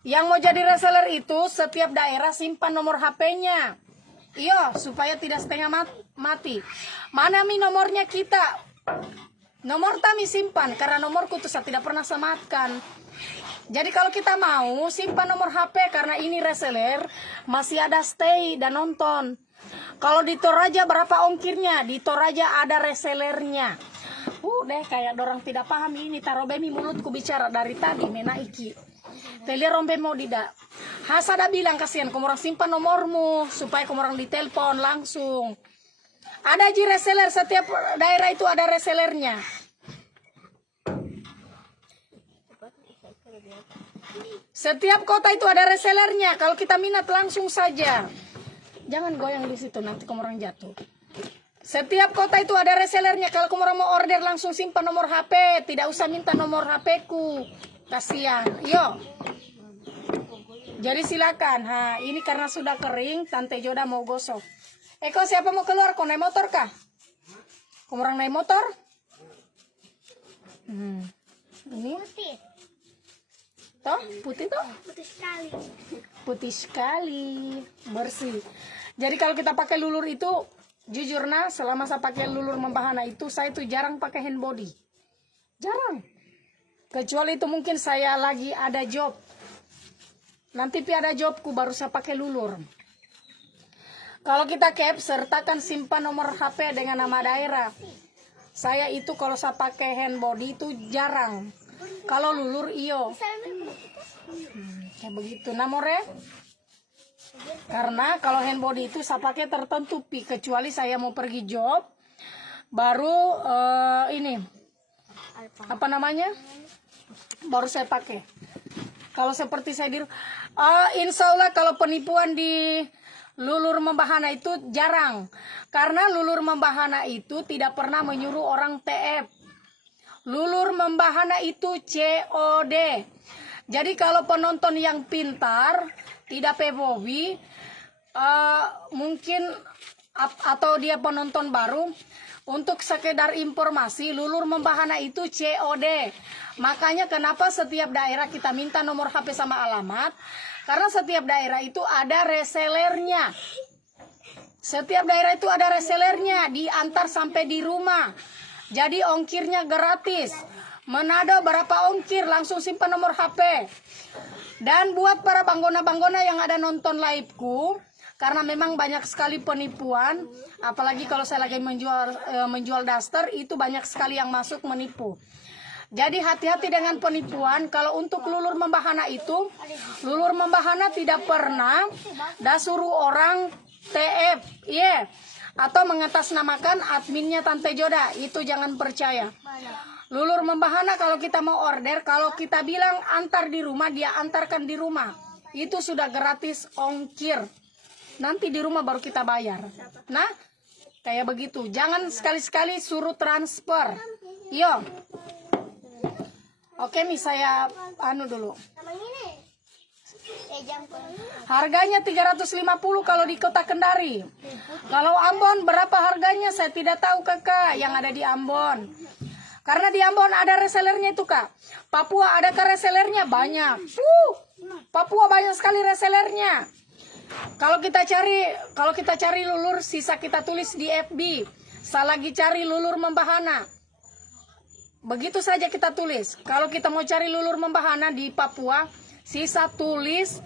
Yang mau jadi reseller itu setiap daerah simpan nomor HP-nya. Iya, supaya tidak setengah mati. Mana mi nomornya kita? Nomor kami simpan karena nomorku tuh saya tidak pernah sematkan. Jadi kalau kita mau simpan nomor HP karena ini reseller masih ada stay dan nonton. Kalau di Toraja berapa ongkirnya? Di Toraja ada resellernya. Deh kayak orang tidak paham ini tarobemi mulutku bicara dari tadi menaiki. Teli rombe mau tidak. Hasada bilang kasihan kamu orang simpan nomormu supaya kamu orang ditelepon langsung. Ada ji reseller, setiap daerah itu ada resellernya. Setiap kota itu ada resellernya. Kalau kita minat langsung saja. Jangan goyang di situ nanti kamu orang jatuh. Setiap kota itu ada resellernya. Kalau kamu orang mau order langsung simpan nomor HP, tidak usah minta nomor HP-ku. Kasihan. Yuk. Jadi silakan. Ini karena sudah kering, Tante Joda mau gosok. Eko siapa mau keluar? Kau naik motor kah? Kamu orang naik motor? Ini Putih. toh putih toh? Putih sekali. Putih sekali, bersih. Jadi kalau kita pakai lulur itu, jujur nah, selama saya pakai lulur membahana itu, saya itu jarang pakai hand body. Jarang. Kecuali itu mungkin saya lagi ada job. Nanti ada jobku baru saya pakai lulur. Kalau kita cap, sertakan simpan nomor HP dengan nama daerah. Saya itu kalau saya pakai hand body itu jarang. Kalau lulur iyo. Kayak begitu namore. Karena kalau hand body itu saya pakai tertentu pi, kecuali saya mau pergi job, baru ini apa namanya? Baru saya pakai. Kalau seperti saya insya Allah kalau penipuan di lulur membahana itu jarang. Karena lulur membahana itu tidak pernah menyuruh orang TF. Lulur membahana itu COD. Jadi kalau penonton yang pintar, tidak pebobi, mungkin atau dia penonton baru, untuk sekedar informasi, lulur membahana itu COD. Makanya kenapa setiap daerah kita minta nomor HP sama alamat, karena setiap daerah itu ada resellernya. Setiap daerah itu ada resellernya, diantar sampai di rumah. Jadi ongkirnya gratis. Manado berapa ongkir, langsung simpan nomor HP. Dan buat para banggona-banggona yang ada nonton liveku, karena memang banyak sekali penipuan, apalagi kalau saya lagi menjual daster, itu banyak sekali yang masuk menipu. Jadi hati-hati dengan penipuan. Kalau untuk lulur membahana itu, lulur membahana tidak pernah suruh orang TF, atau mengatasnamakan adminnya Tante Joda, itu jangan percaya. Lulur membahana kalau kita mau order, kalau kita bilang antar di rumah, dia antarkan di rumah. Itu sudah gratis ongkir. Nanti di rumah baru kita bayar. Nah, kayak begitu. Jangan sekali-sekali suruh transfer. Yo. Oke, nih saya dulu. Harganya 350 kalau di Kota Kendari. Kalau Ambon berapa harganya saya tidak tahu kakak yang ada di Ambon. Karena di Ambon ada resellernya itu kak. Papua ada ke resellernya banyak. Papua banyak sekali resellernya. Kalau kita cari lulur, sisa kita tulis di FB. Saya lagi cari lulur membahana. Begitu saja kita tulis. Kalau kita mau cari lulur membahana di Papua, sisa tulis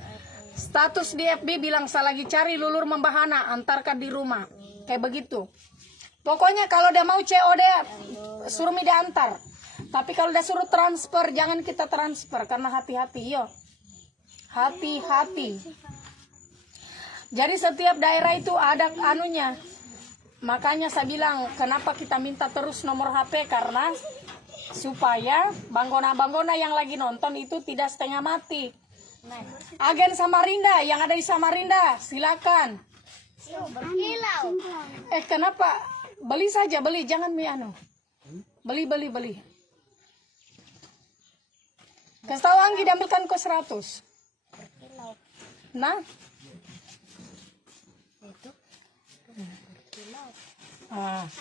status di FB bilang saya lagi cari lulur membahana, antarkan di rumah. Kayak begitu. Pokoknya kalau udah mau COD, suruh dia antar. Tapi kalau udah suruh transfer, jangan kita transfer. Karena hati-hati, yo. Hati-hati. Jadi setiap daerah itu ada anunya. Makanya saya bilang, kenapa kita minta terus nomor HP? Karena supaya banggona-banggona yang lagi nonton itu tidak setengah mati. Agen Samarinda yang ada di Samarinda, silakan. Berkilau. Kenapa? Beli saja, beli, jangan anu. Beli. Kasih tahu Anggi diambilkan kok 100. Nah.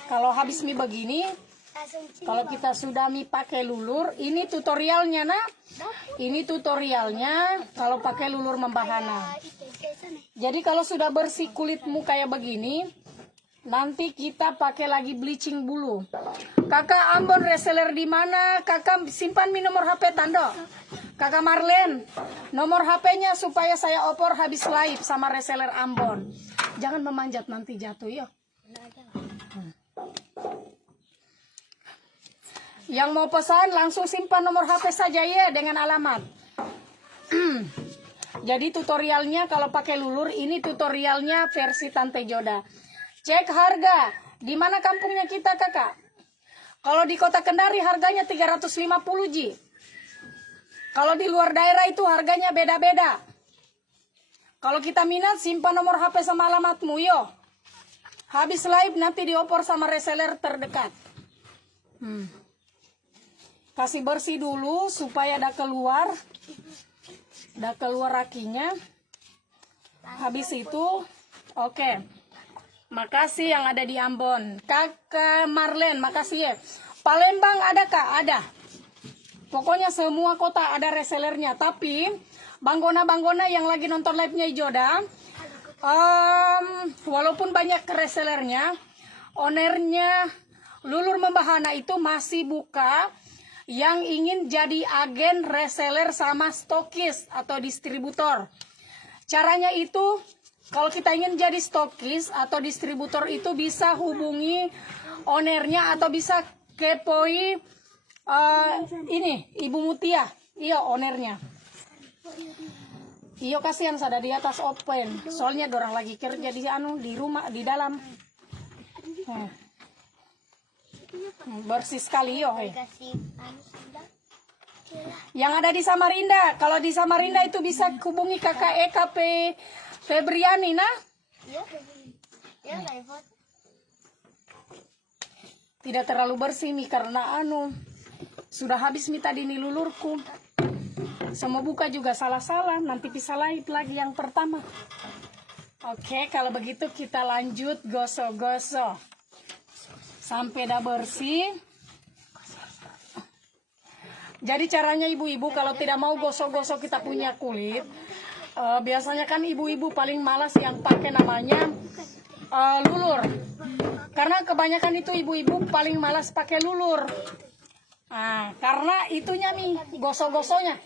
Kalau habis mie begini, kalau kita sudah mie pakai lulur, ini tutorialnya nak. Ini tutorialnya kalau pakai lulur membahana. Jadi kalau sudah bersih kulitmu kayak begini, nanti kita pakai lagi bleaching bulu. Kakak Ambon reseller di mana? Kakak simpan mi nomor HP Tando. Kakak Marlen, nomor HP-nya supaya saya opor habis live sama reseller Ambon. Jangan memanjat nanti jatuh ya. Yang mau pesan langsung simpan nomor HP saja ya dengan alamat. Jadi tutorialnya kalau pakai lulur ini tutorialnya versi Tante Joda. Cek harga. Di mana kampungnya kita kakak? Kalau di Kota Kendari harganya 350 Ji. Kalau di luar daerah itu harganya beda-beda. Kalau kita minat simpan nomor HP sama alamatmu yo. Habis live nanti diopor sama reseller terdekat. Kasih bersih dulu supaya ada keluar rakinya. Habis itu oke. Makasih yang ada di Ambon. Kakak Marlen, makasih ya. Palembang ada kak? Ada. Pokoknya semua kota ada resellernya. Tapi banggona-banggona yang lagi nonton live-nya Ijoda, walaupun banyak resellernya, ownernya Lulur Membahana itu masih buka yang ingin jadi agen reseller sama stokis atau distributor. Caranya itu, kalau kita ingin jadi stokis atau distributor itu bisa hubungi ownernya atau bisa kepoi ini Ibu Mutia, iya ownernya. Iyo kasihan sada di atas open, soalnya dorang lagi kerja di rumah di dalam. Bersih sekali yo. Yang ada di Samarinda, kalau di Samarinda itu bisa hubungi kakak EKP Febriani nah. Tidak terlalu bersih nih karena sudah habis nih tadi nih lulurku. Semua buka juga salah-salah, nanti bisa live lagi yang pertama. Oke, kalau begitu kita lanjut gosok-gosok sampai dah bersih. Jadi caranya ibu-ibu kalau tidak mau gosok-gosok kita punya kulit, biasanya kan ibu-ibu paling malas yang pakai namanya lulur. Karena kebanyakan itu ibu-ibu paling malas pakai lulur. Karena itunya nih gosok-gosoknya.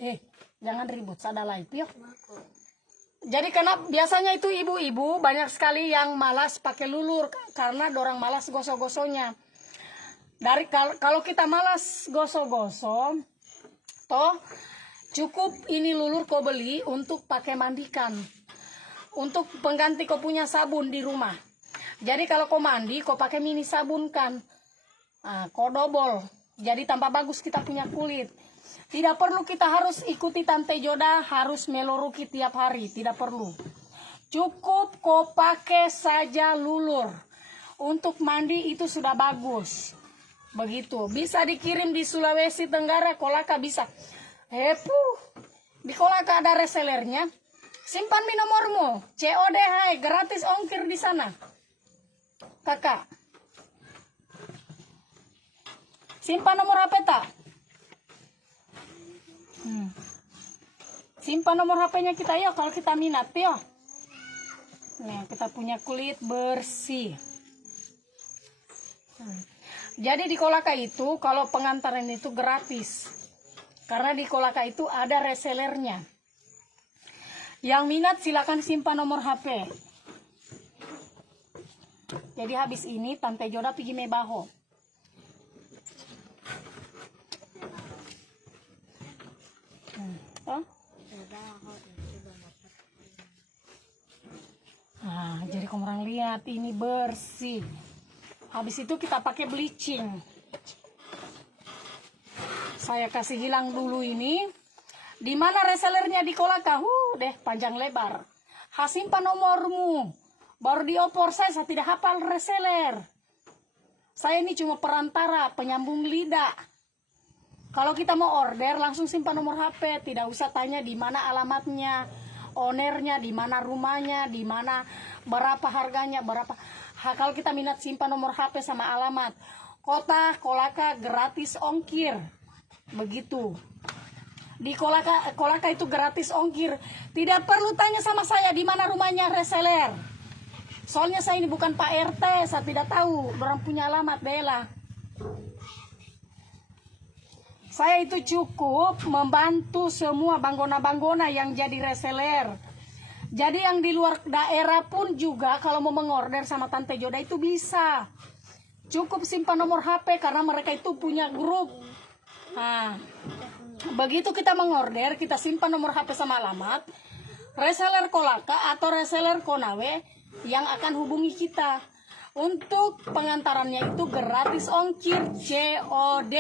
Jangan ribut, sada live yuk. Jadi karena biasanya itu ibu-ibu banyak sekali yang malas pakai lulur karena dorang malas gosok-gosoknya. Dari kalau kita malas gosok-gosok, toh cukup ini lulur kau beli untuk pakai mandikan, untuk pengganti kau punya sabun di rumah. Jadi kalau kau mandi, kau pakai mini sabun kan, kau double. Jadi tambah bagus kita punya kulit. Tidak perlu kita harus ikuti Tante Joda, harus meloruki tiap hari. Tidak perlu. Cukup kau pakai saja lulur. Untuk mandi itu sudah bagus. Begitu. Bisa dikirim di Sulawesi Tenggara, Kolaka bisa. Di Kolaka ada resellernya. Simpan mi nomormu. COD hai, gratis ongkir di sana. Kakak. Simpan nomor HP tak? Simpan nomor HP-nya kita ya kalau kita minat ya. Nih, kita punya kulit bersih. Jadi di Kolaka itu kalau pengantaran itu gratis. Karena di Kolaka itu ada resellernya. Yang minat silakan simpan nomor HP. Jadi habis ini Tante Joda pergi mebaho. Jadi kamu orang lihat ini bersih. Habis itu kita pakai bleaching. Saya kasih hilang dulu ini. Di mana resellernya di Kolaka? Deh panjang lebar. Simpan nomormu. Baru diopor saya tidak hafal reseller. Saya ini cuma perantara, penyambung lidah. Kalau kita mau order, langsung simpan nomor HP. Tidak usah tanya di mana alamatnya, ownernya, di mana rumahnya, di mana, berapa harganya, berapa. Kalau kita minat simpan nomor HP sama alamat. Kota Kolaka gratis ongkir. Begitu. Di Kolaka itu gratis ongkir. Tidak perlu tanya sama saya di mana rumahnya reseller. Soalnya saya ini bukan Pak RT, saya tidak tahu. Orang punya alamat Bella. Saya itu cukup membantu semua banggona-banggona yang jadi reseller. Jadi yang di luar daerah pun juga kalau mau mengorder sama Tante Joda itu bisa. Cukup simpan nomor HP karena mereka itu punya grup. Nah, begitu kita mengorder, kita simpan nomor HP sama alamat. Reseller Kolaka atau reseller Konawe yang akan hubungi kita. Untuk pengantarannya itu gratis ongkir COD.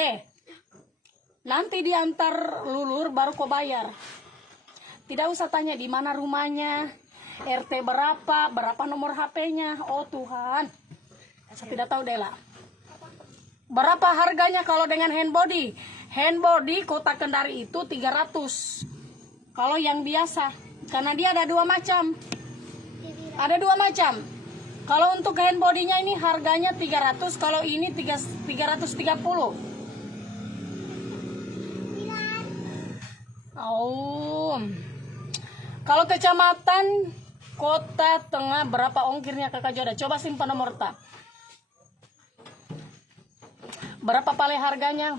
Nanti diantar lulur baru kau bayar. Tidak usah tanya di mana rumahnya, RT berapa nomor HP-nya. Oh Tuhan, saya tidak tahu Dela. Berapa harganya kalau dengan handbody? Handbody Kota Kendari itu 300. Kalau yang biasa, karena dia ada dua macam. Ada dua macam. Kalau untuk handbody-nya ini harganya 300, kalau ini 330. Oh, kalau kecamatan kota tengah berapa ongkirnya Kakak Joda? Coba simpan nomor tak. Berapa pale harganya?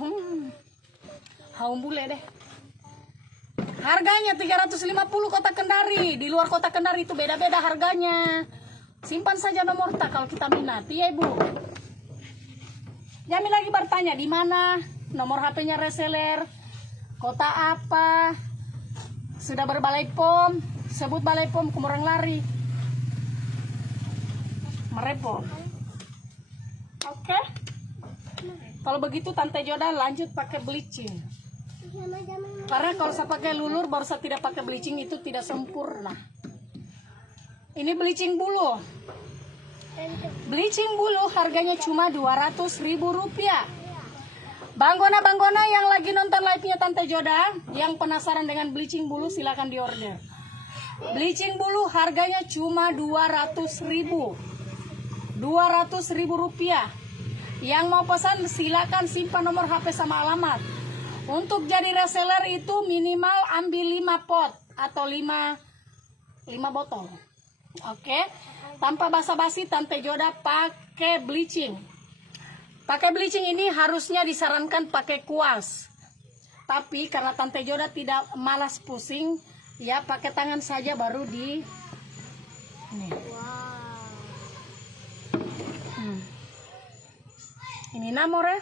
Bule deh. Harganya 350 Kota Kendari. Di luar Kota Kendari itu beda-beda harganya. Simpan saja nomor tak kalau kita minat. Iya Ibu. Jami lagi bertanya di mana nomor HP-nya reseller. Kota apa? Sudah berbalai pom? Sebut balai pom, kumurang lari. Merepot. Oke. Kalau begitu Tante Joda lanjut pakai bleaching. Karena kalau saya pakai lulur baru saya tidak pakai bleaching itu tidak sempurna. Ini bleaching bulu. Bleaching bulu harganya cuma Rp200.000. Banggona-banggona yang lagi nonton live-nya Tante Joda, yang penasaran dengan bleaching bulu silakan diorder. Bleaching bulu harganya cuma Rp200.000. Rp200.000. Yang mau pesan silakan simpan nomor HP sama alamat. Untuk jadi reseller itu minimal ambil 5 pot atau 5 botol. Oke. Tanpa basa-basi Tante Joda pakai bleaching. Pakai bleaching ini harusnya disarankan pakai kuas. Tapi karena Tante Joda tidak malas pusing, ya pakai tangan saja baru di nih. Ini namore.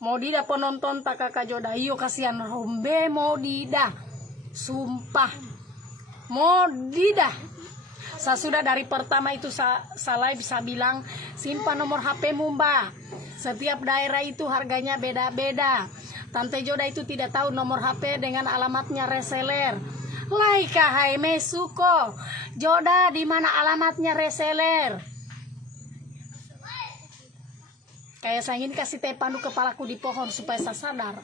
Mau dida penonton tak Kakak Joda. Iyo kasihan rombe mau dida. Sumpah. Mau dida. Saya sudah dari pertama itu saya bisa bilang simpan nomor HP-mu Mbak. Setiap daerah itu harganya beda-beda. Tante Joda itu tidak tahu nomor HP dengan alamatnya reseller. Laika hai mesuko. Joda di mana alamatnya reseller? Kayak saya ingin kasih teh pandu kepalaku di pohon supaya saya sadar.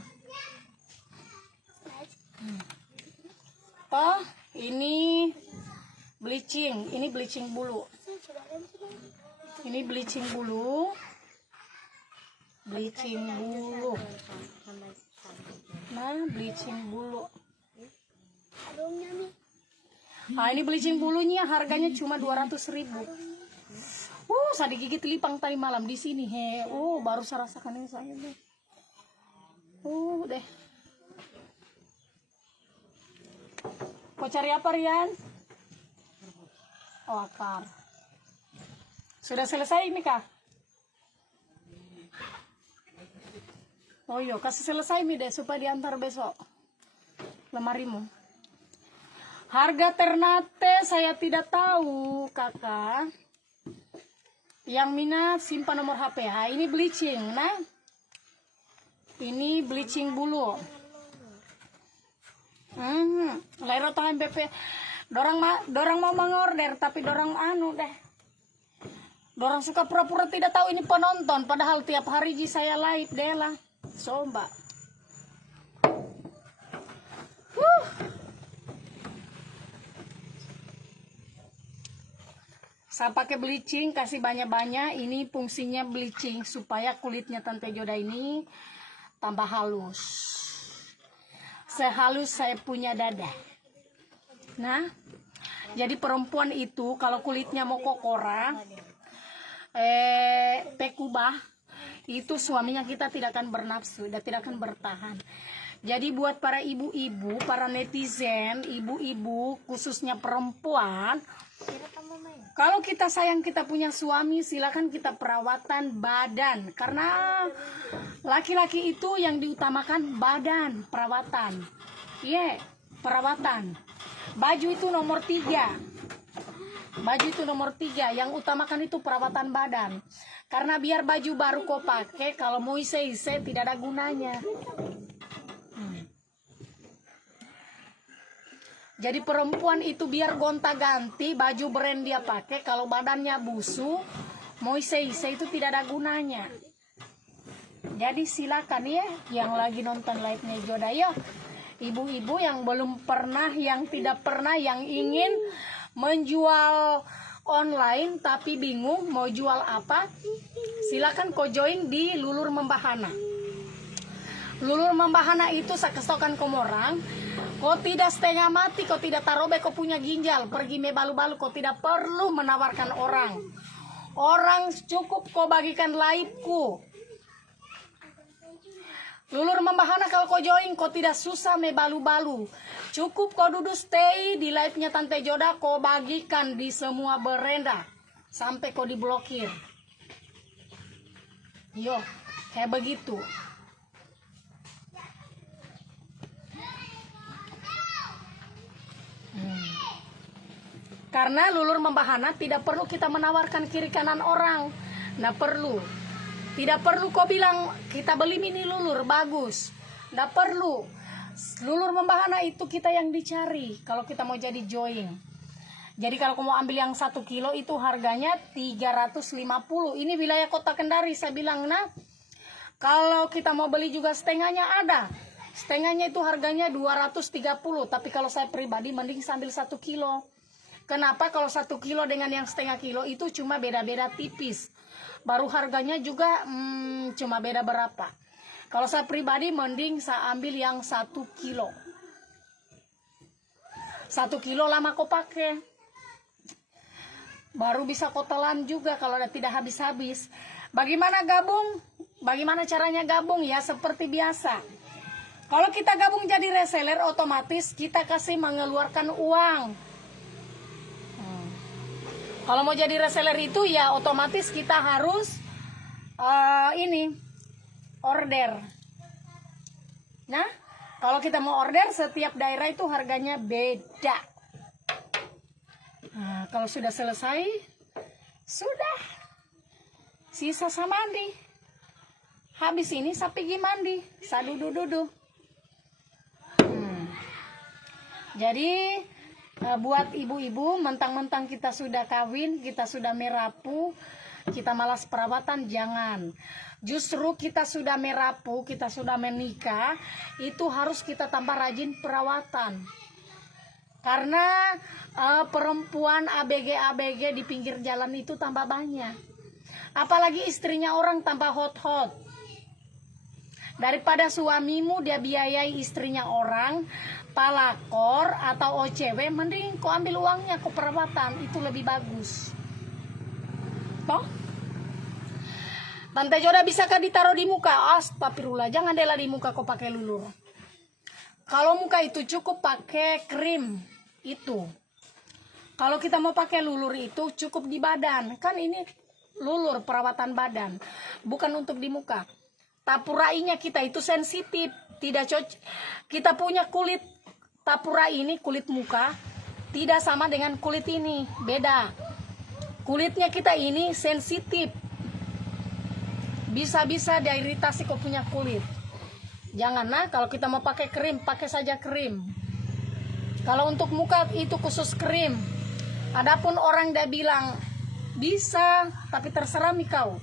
Oh, ini bleaching, ini bleaching bulu. Ini bleaching bulu. Bleaching bulu. Nah, bleaching bulu. Nah, ini bleaching bulunya harganya cuma 200.000. Saya digigit lipang tadi malam di sini. Baru saya rasakan ini saya deh. Deh. Kau cari apa Rian? Oh, akar. Sudah selesai ini kah? Oh iya, kasih selesai mi deh supaya diantar besok lemarimu. Harga Ternate saya tidak tahu kakak. Yang minat simpan nomor HP. Ini bleaching, nah. Ini bleaching bulu. Lero tahan BP. Dorang mau mengorder tapi dorang anu deh. Dorang suka pura-pura tidak tahu ini penonton, padahal tiap hari saya live deh lah. Coba. Saya pakai bleaching, kasih banyak-banyak. Ini fungsinya bleaching supaya kulitnya Tante Joda ini tambah halus. Sehalus saya punya dada. Nah, jadi perempuan itu kalau kulitnya mau kokora, pekubah, itu suaminya kita tidak akan bernafsu dan tidak akan bertahan. Jadi buat para ibu-ibu, para netizen, ibu-ibu khususnya perempuan, kalau kita sayang kita punya suami, silakan kita perawatan badan. Karena laki-laki itu yang diutamakan badan, perawatan. Perawatan. Baju itu nomor 3. Baju itu nomor 3. Yang utamakan itu perawatan badan. Karena biar baju baru kau pakai, kalau mau ise-ise tidak ada gunanya. Jadi perempuan itu biar gonta-ganti baju brand dia pakai, kalau badannya busuk, mau ise-ise itu tidak ada gunanya. Jadi silakan ya yang lagi nonton live-nya Joda ya. Ibu-ibu yang belum pernah, yang tidak pernah, yang ingin menjual online tapi bingung mau jual apa, silakan kau join di Lulur Membahana. Lulur Membahana itu saya kestokan komorang. Kau tidak setengah mati, kau tidak tarobe, kau punya ginjal, pergi me balu-balu, kau tidak perlu menawarkan orang. Orang cukup kau bagikan live-ku. Lulur Membahana kalau kau join, kau tidak susah me balu-balu. Cukup kau duduk stay di live-nya Tante Joda, kau bagikan di semua berenda sampai kau diblokir. Yo, kayak begitu. Karena Lulur Membahana tidak perlu kita menawarkan kiri kanan orang. Nggak perlu. Tidak perlu kau bilang kita beli mini lulur bagus. Nggak perlu. Lulur Membahana itu kita yang dicari kalau kita mau jadi join. Jadi kalau kamu ambil yang 1 kilo itu harganya 350. Ini wilayah Kota Kendari. Saya bilang, nah kalau kita mau beli juga setengahnya ada. Setengahnya itu harganya 230. Tapi kalau saya pribadi mending sambil 1 kilo. Kenapa? Kalau 1 kilo dengan yang setengah kilo itu cuma beda-beda tipis. Baru harganya juga cuma beda berapa. Kalau saya pribadi mending saya ambil yang 1 kilo. 1 kilo lama kau pakai. Baru bisa kau telan juga kalau tidak habis-habis. Bagaimana gabung? Bagaimana caranya gabung? Ya seperti biasa. Kalau kita gabung jadi reseller, otomatis kita kasih mengeluarkan uang. Kalau mau jadi reseller itu ya otomatis kita harus order. Nah, kalau kita mau order setiap daerah itu harganya beda. Nah, kalau sudah selesai, sudah sisa saya mandi. Habis ini saya pergi mandi, saya duduk-duduk. Jadi buat ibu-ibu, mentang-mentang kita sudah kawin, kita sudah merapu, kita malas perawatan, jangan. Justru kita sudah merapu, kita sudah menikah, itu harus kita tambah rajin perawatan. Karena perempuan ABG di pinggir jalan itu tambah banyak. Apalagi istrinya orang tambah hot-hot. Daripada suamimu dia biayai istrinya orang, palakor atau OCW, mending kau ambil uangnya kau perawatan, itu lebih bagus. Toh? Tante Joda bisakah ditaruh di muka? Astagfirullah, jangan dela di muka kau pakai lulur. Kalau muka itu cukup pakai krim itu. Kalau kita mau pakai lulur itu cukup di badan. Kan ini lulur perawatan badan, bukan untuk di muka. Tapurainya kita itu sensitif, tidak cocok. Kita punya kulit tapura ini, kulit muka tidak sama dengan kulit ini, beda. Kulitnya kita ini sensitif, bisa-bisa dia iritasi kau punya kulit. Jangan nah, kalau kita mau pakai krim, pakai saja krim. Kalau untuk muka itu khusus krim. Adapun orang dia bilang bisa, tapi terserah kau.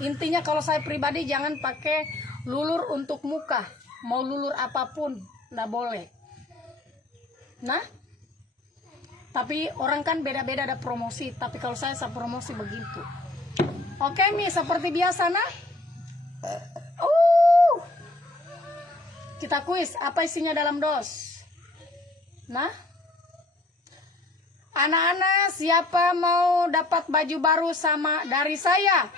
Intinya kalau saya pribadi jangan pakai lulur untuk muka. Mau lulur apapun, nggak boleh. Nah, tapi orang kan beda-beda ada promosi. Tapi kalau saya promosi begitu. Oke Mi, seperti biasa nah. Kita kuis, apa isinya dalam dos? Nah, anak-anak siapa mau dapat baju baru sama dari saya?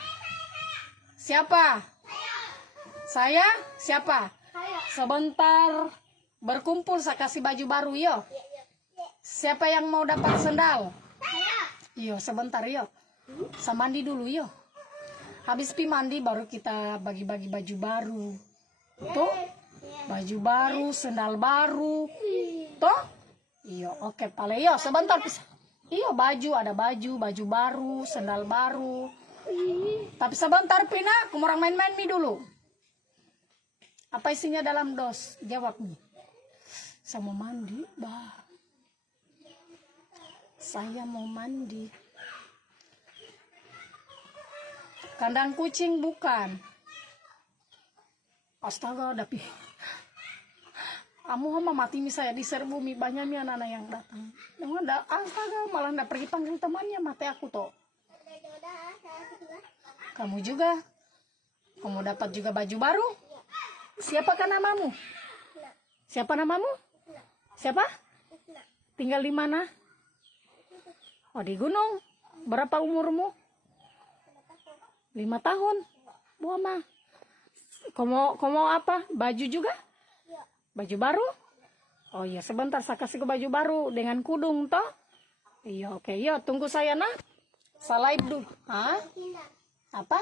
Siapa? Saya? Siapa? Sebentar berkumpul saya kasih baju baru yo. Siapa yang mau dapat sendal? Yo, sebentar yo. Saya mandi dulu yo. Habis pi mandi baru kita bagi-bagi baju baru. Tuh, baju baru, sendal baru. Tuh. Iyo, oke, pale yo, sebentar. Iyo, ada baju baru, sendal baru. Tapi sebentar Pina, kumurang main-main mi dulu. Apa isinya dalam dos? Jawab nih. Saya mau mandi, bah. Saya mau mandi. Kandang kucing bukan. Astaga, tapi kamu hama mati mi saya diserbu mi banyak mi anak-anak yang datang. Jangan ada astaga malah ndak pergi panggil temannya mati aku toh. Kamu juga. Kamu dapat juga baju baru? Siapakah namamu? Siapa namamu? Siapa? Tinggal di mana? Oh, di gunung. Berapa umurmu? 5 tahun. Buah mah. Kamu apa? Baju juga? Baju baru? Oh iya, sebentar saya kasih ke baju baru dengan kudung toh. Iya, oke. Yo, tunggu saya nah. Salib dulu. Hah? Apa?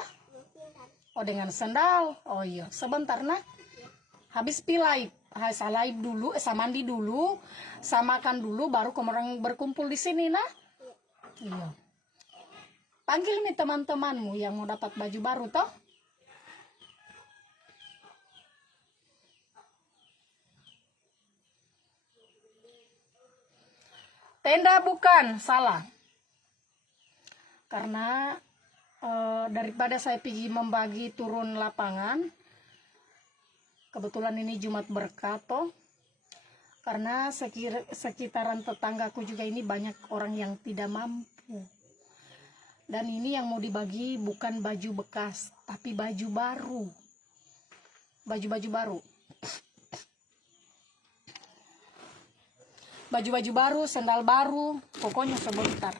Oh, dengan sendal. Oh iya, sebentar nah. Habis pilai. Salib dulu, saya mandi dulu, saya makan dulu baru kemarin berkumpul di sini nah. Iya. Panggil nih teman-temanmu yang mau dapat baju baru toh. Tenda bukan, salah. Karena daripada saya pergi membagi turun lapangan, kebetulan ini Jumat berkah toh. Karena sekitaran tetanggaku juga ini banyak orang yang tidak mampu. Dan ini yang mau dibagi bukan baju bekas, tapi baju baru. Baju-baju baru. Baju-baju baru, sendal baru, pokoknya sebentar.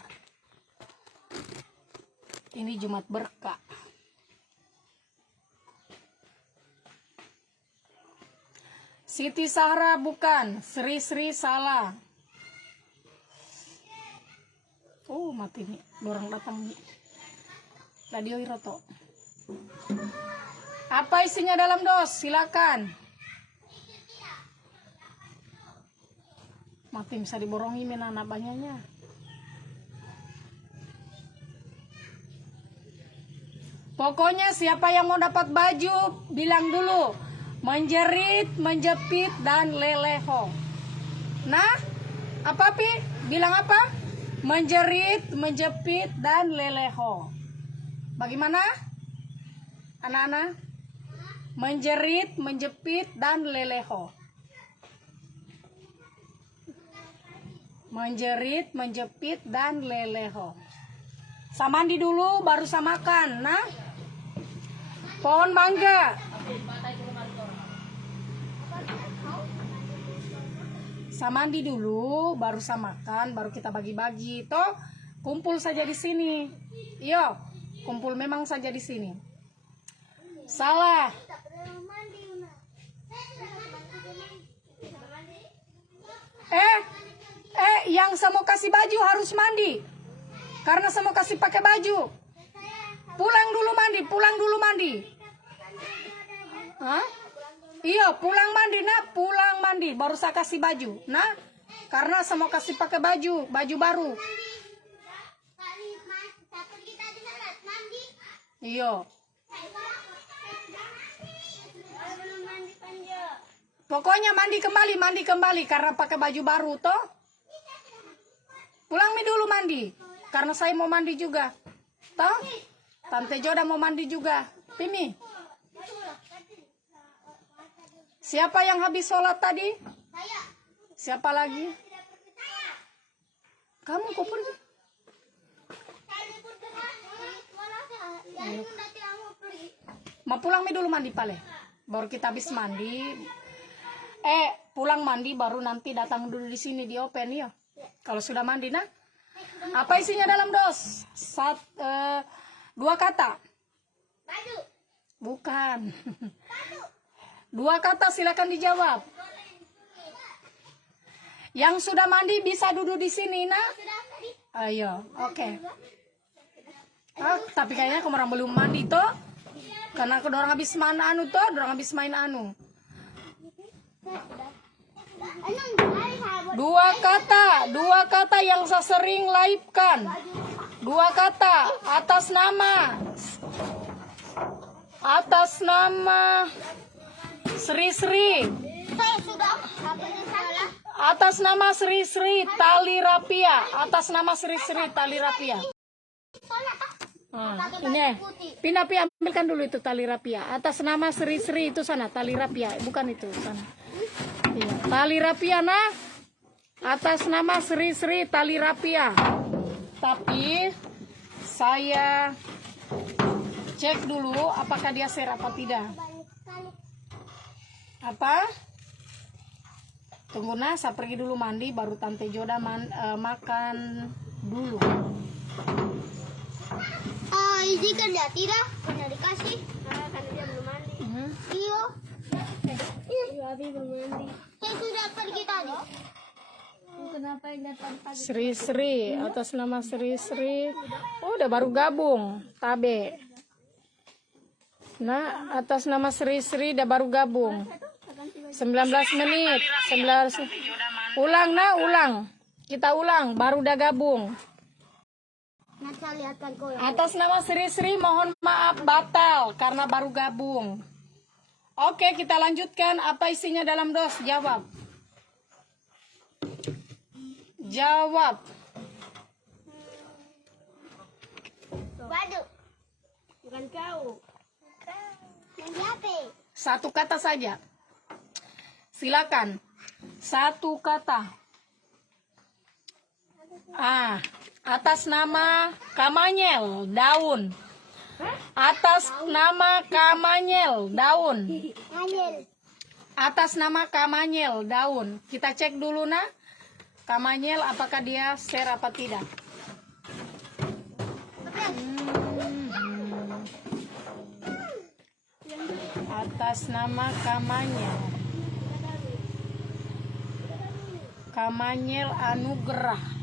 Ini Jumat berkah. Siti Sahra bukan, Sri salah. Oh, mati nih, dorang datang nih. Radio Hiroto. Apa isinya dalam dos? Silakan. Mati bisa diborongi menana banyaknya. Pokoknya siapa yang mau dapat baju, bilang dulu. Menjerit, menjepit, dan leleho. Nah, apa Pi? Bilang apa? Menjerit, menjepit, dan leleho. Bagaimana? Anak-anak? Menjerit, menjepit, dan leleho. Menjerit, menjepit, dan leleho. Saya mandi dulu, baru saya makan. Nah, pohon mangga. Saya mandi dulu, baru saya makan, baru kita bagi-bagi. Toh, kumpul saja di sini. Yo, kumpul memang saja di sini. Salah. Yang saya mau kasih baju harus mandi. Karena saya mau kasih pakai baju. Pulang dulu mandi. Hah? Iya, pulang mandi, baru saya kasih baju. Nah, karena saya mau kasih pakai baju baru. Iya. Pokoknya mandi kembali karena pakai baju baru toh. Pulang mi dulu mandi karena saya mau mandi juga. Toh? Tante Joda mau mandi juga. Pimi. Siapa yang habis sholat tadi? Siapa lagi? Kamu kok pergi? Mau pulang mi dulu mandi pale. Baru kita habis mandi. Pulang mandi baru nanti datang dulu di sini di open ya. Kalau sudah mandi nah. Apa isinya dalam dos? 2 kata. Baju. Bukan. 2 kata silakan dijawab. Yang sudah mandi bisa duduk di sini nah. Ayo, oke. Tapi kayaknya kamu orang belum mandi toh. Karena kedorang habis main anu toh, dorang habis main anu. 2 kata yang saya sering live-kan. 2 kata atas nama Sri. Saya sudah. Apanya salah? Atas nama Sri Tali Rapia. Atas nama Sri Tali Rapia. Ini pindah ambilkan dulu itu tali rapia. Atas nama Sri itu sana tali rapia, bukan itu sana. Iya, tali rapia nah. Atas nama Sri Tali Rapia. Tapi saya cek dulu apakah dia share apa tidak. Apa? Tunggu nah, saya pergi dulu mandi baru Tante Joda makan dulu. Izinkan dia tidak pernah dikasih karena dia belum mandi. Iya. Abi belum mandi. Saya sudah pergi tadi. Kenapa yang datang pagi? Sri atas nama Sri. Oh, udah baru gabung Tabe. Nah, atas nama Sri udah baru gabung. 19 menit. 19. Ulang. Kita ulang baru udah gabung. Nanti saya lihatkan kau. Atas nama Sri mohon maaf batal karena baru gabung. Oke, kita lanjutkan. Apa isinya dalam dos? Jawab. Baju. Bukan kau. Siapa? 1 kata saja. Silakan. 1 kata. Atas nama Kamanyel daun. Atas nama Kamanyel daun. Atas nama Kamanyel daun. Kita cek dulu nah. Kamanyel apakah dia share apa tidak? Atas nama Kamanyel. Kamanyel Anugerah.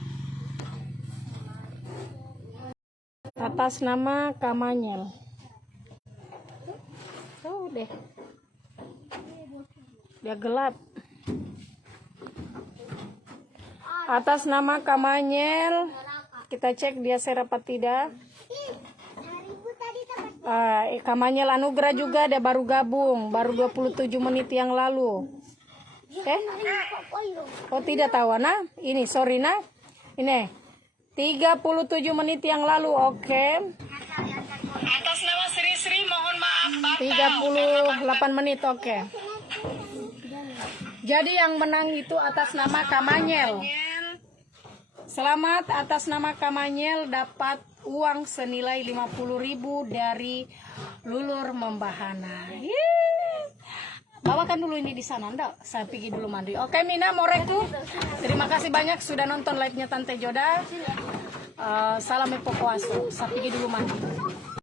Atas nama Kamanyel. Oh deh. Dia gelap. Atas nama Kamanyel. Kita cek dia share apa tidak. Kamanyel Anugerah juga dia baru gabung. Baru 27 menit yang lalu. Oh tidak tahu nah. Ini sorry nah. Ini 37 menit yang lalu. Oke. Atas nama Sri mohon maaf batal. 38 menit. Oke. Jadi yang menang itu atas nama Kamanyel. Selamat atas nama Kamanyel dapat uang senilai 50.000 dari Lulur Membahana. Bawakan dulu ini di sana, ndak? Saya pergi dulu mandi. Oke, Mina, moreku. Terima kasih banyak sudah nonton live-nya Tante Joda. Salam Epokuaso. Saya pergi dulu mandi.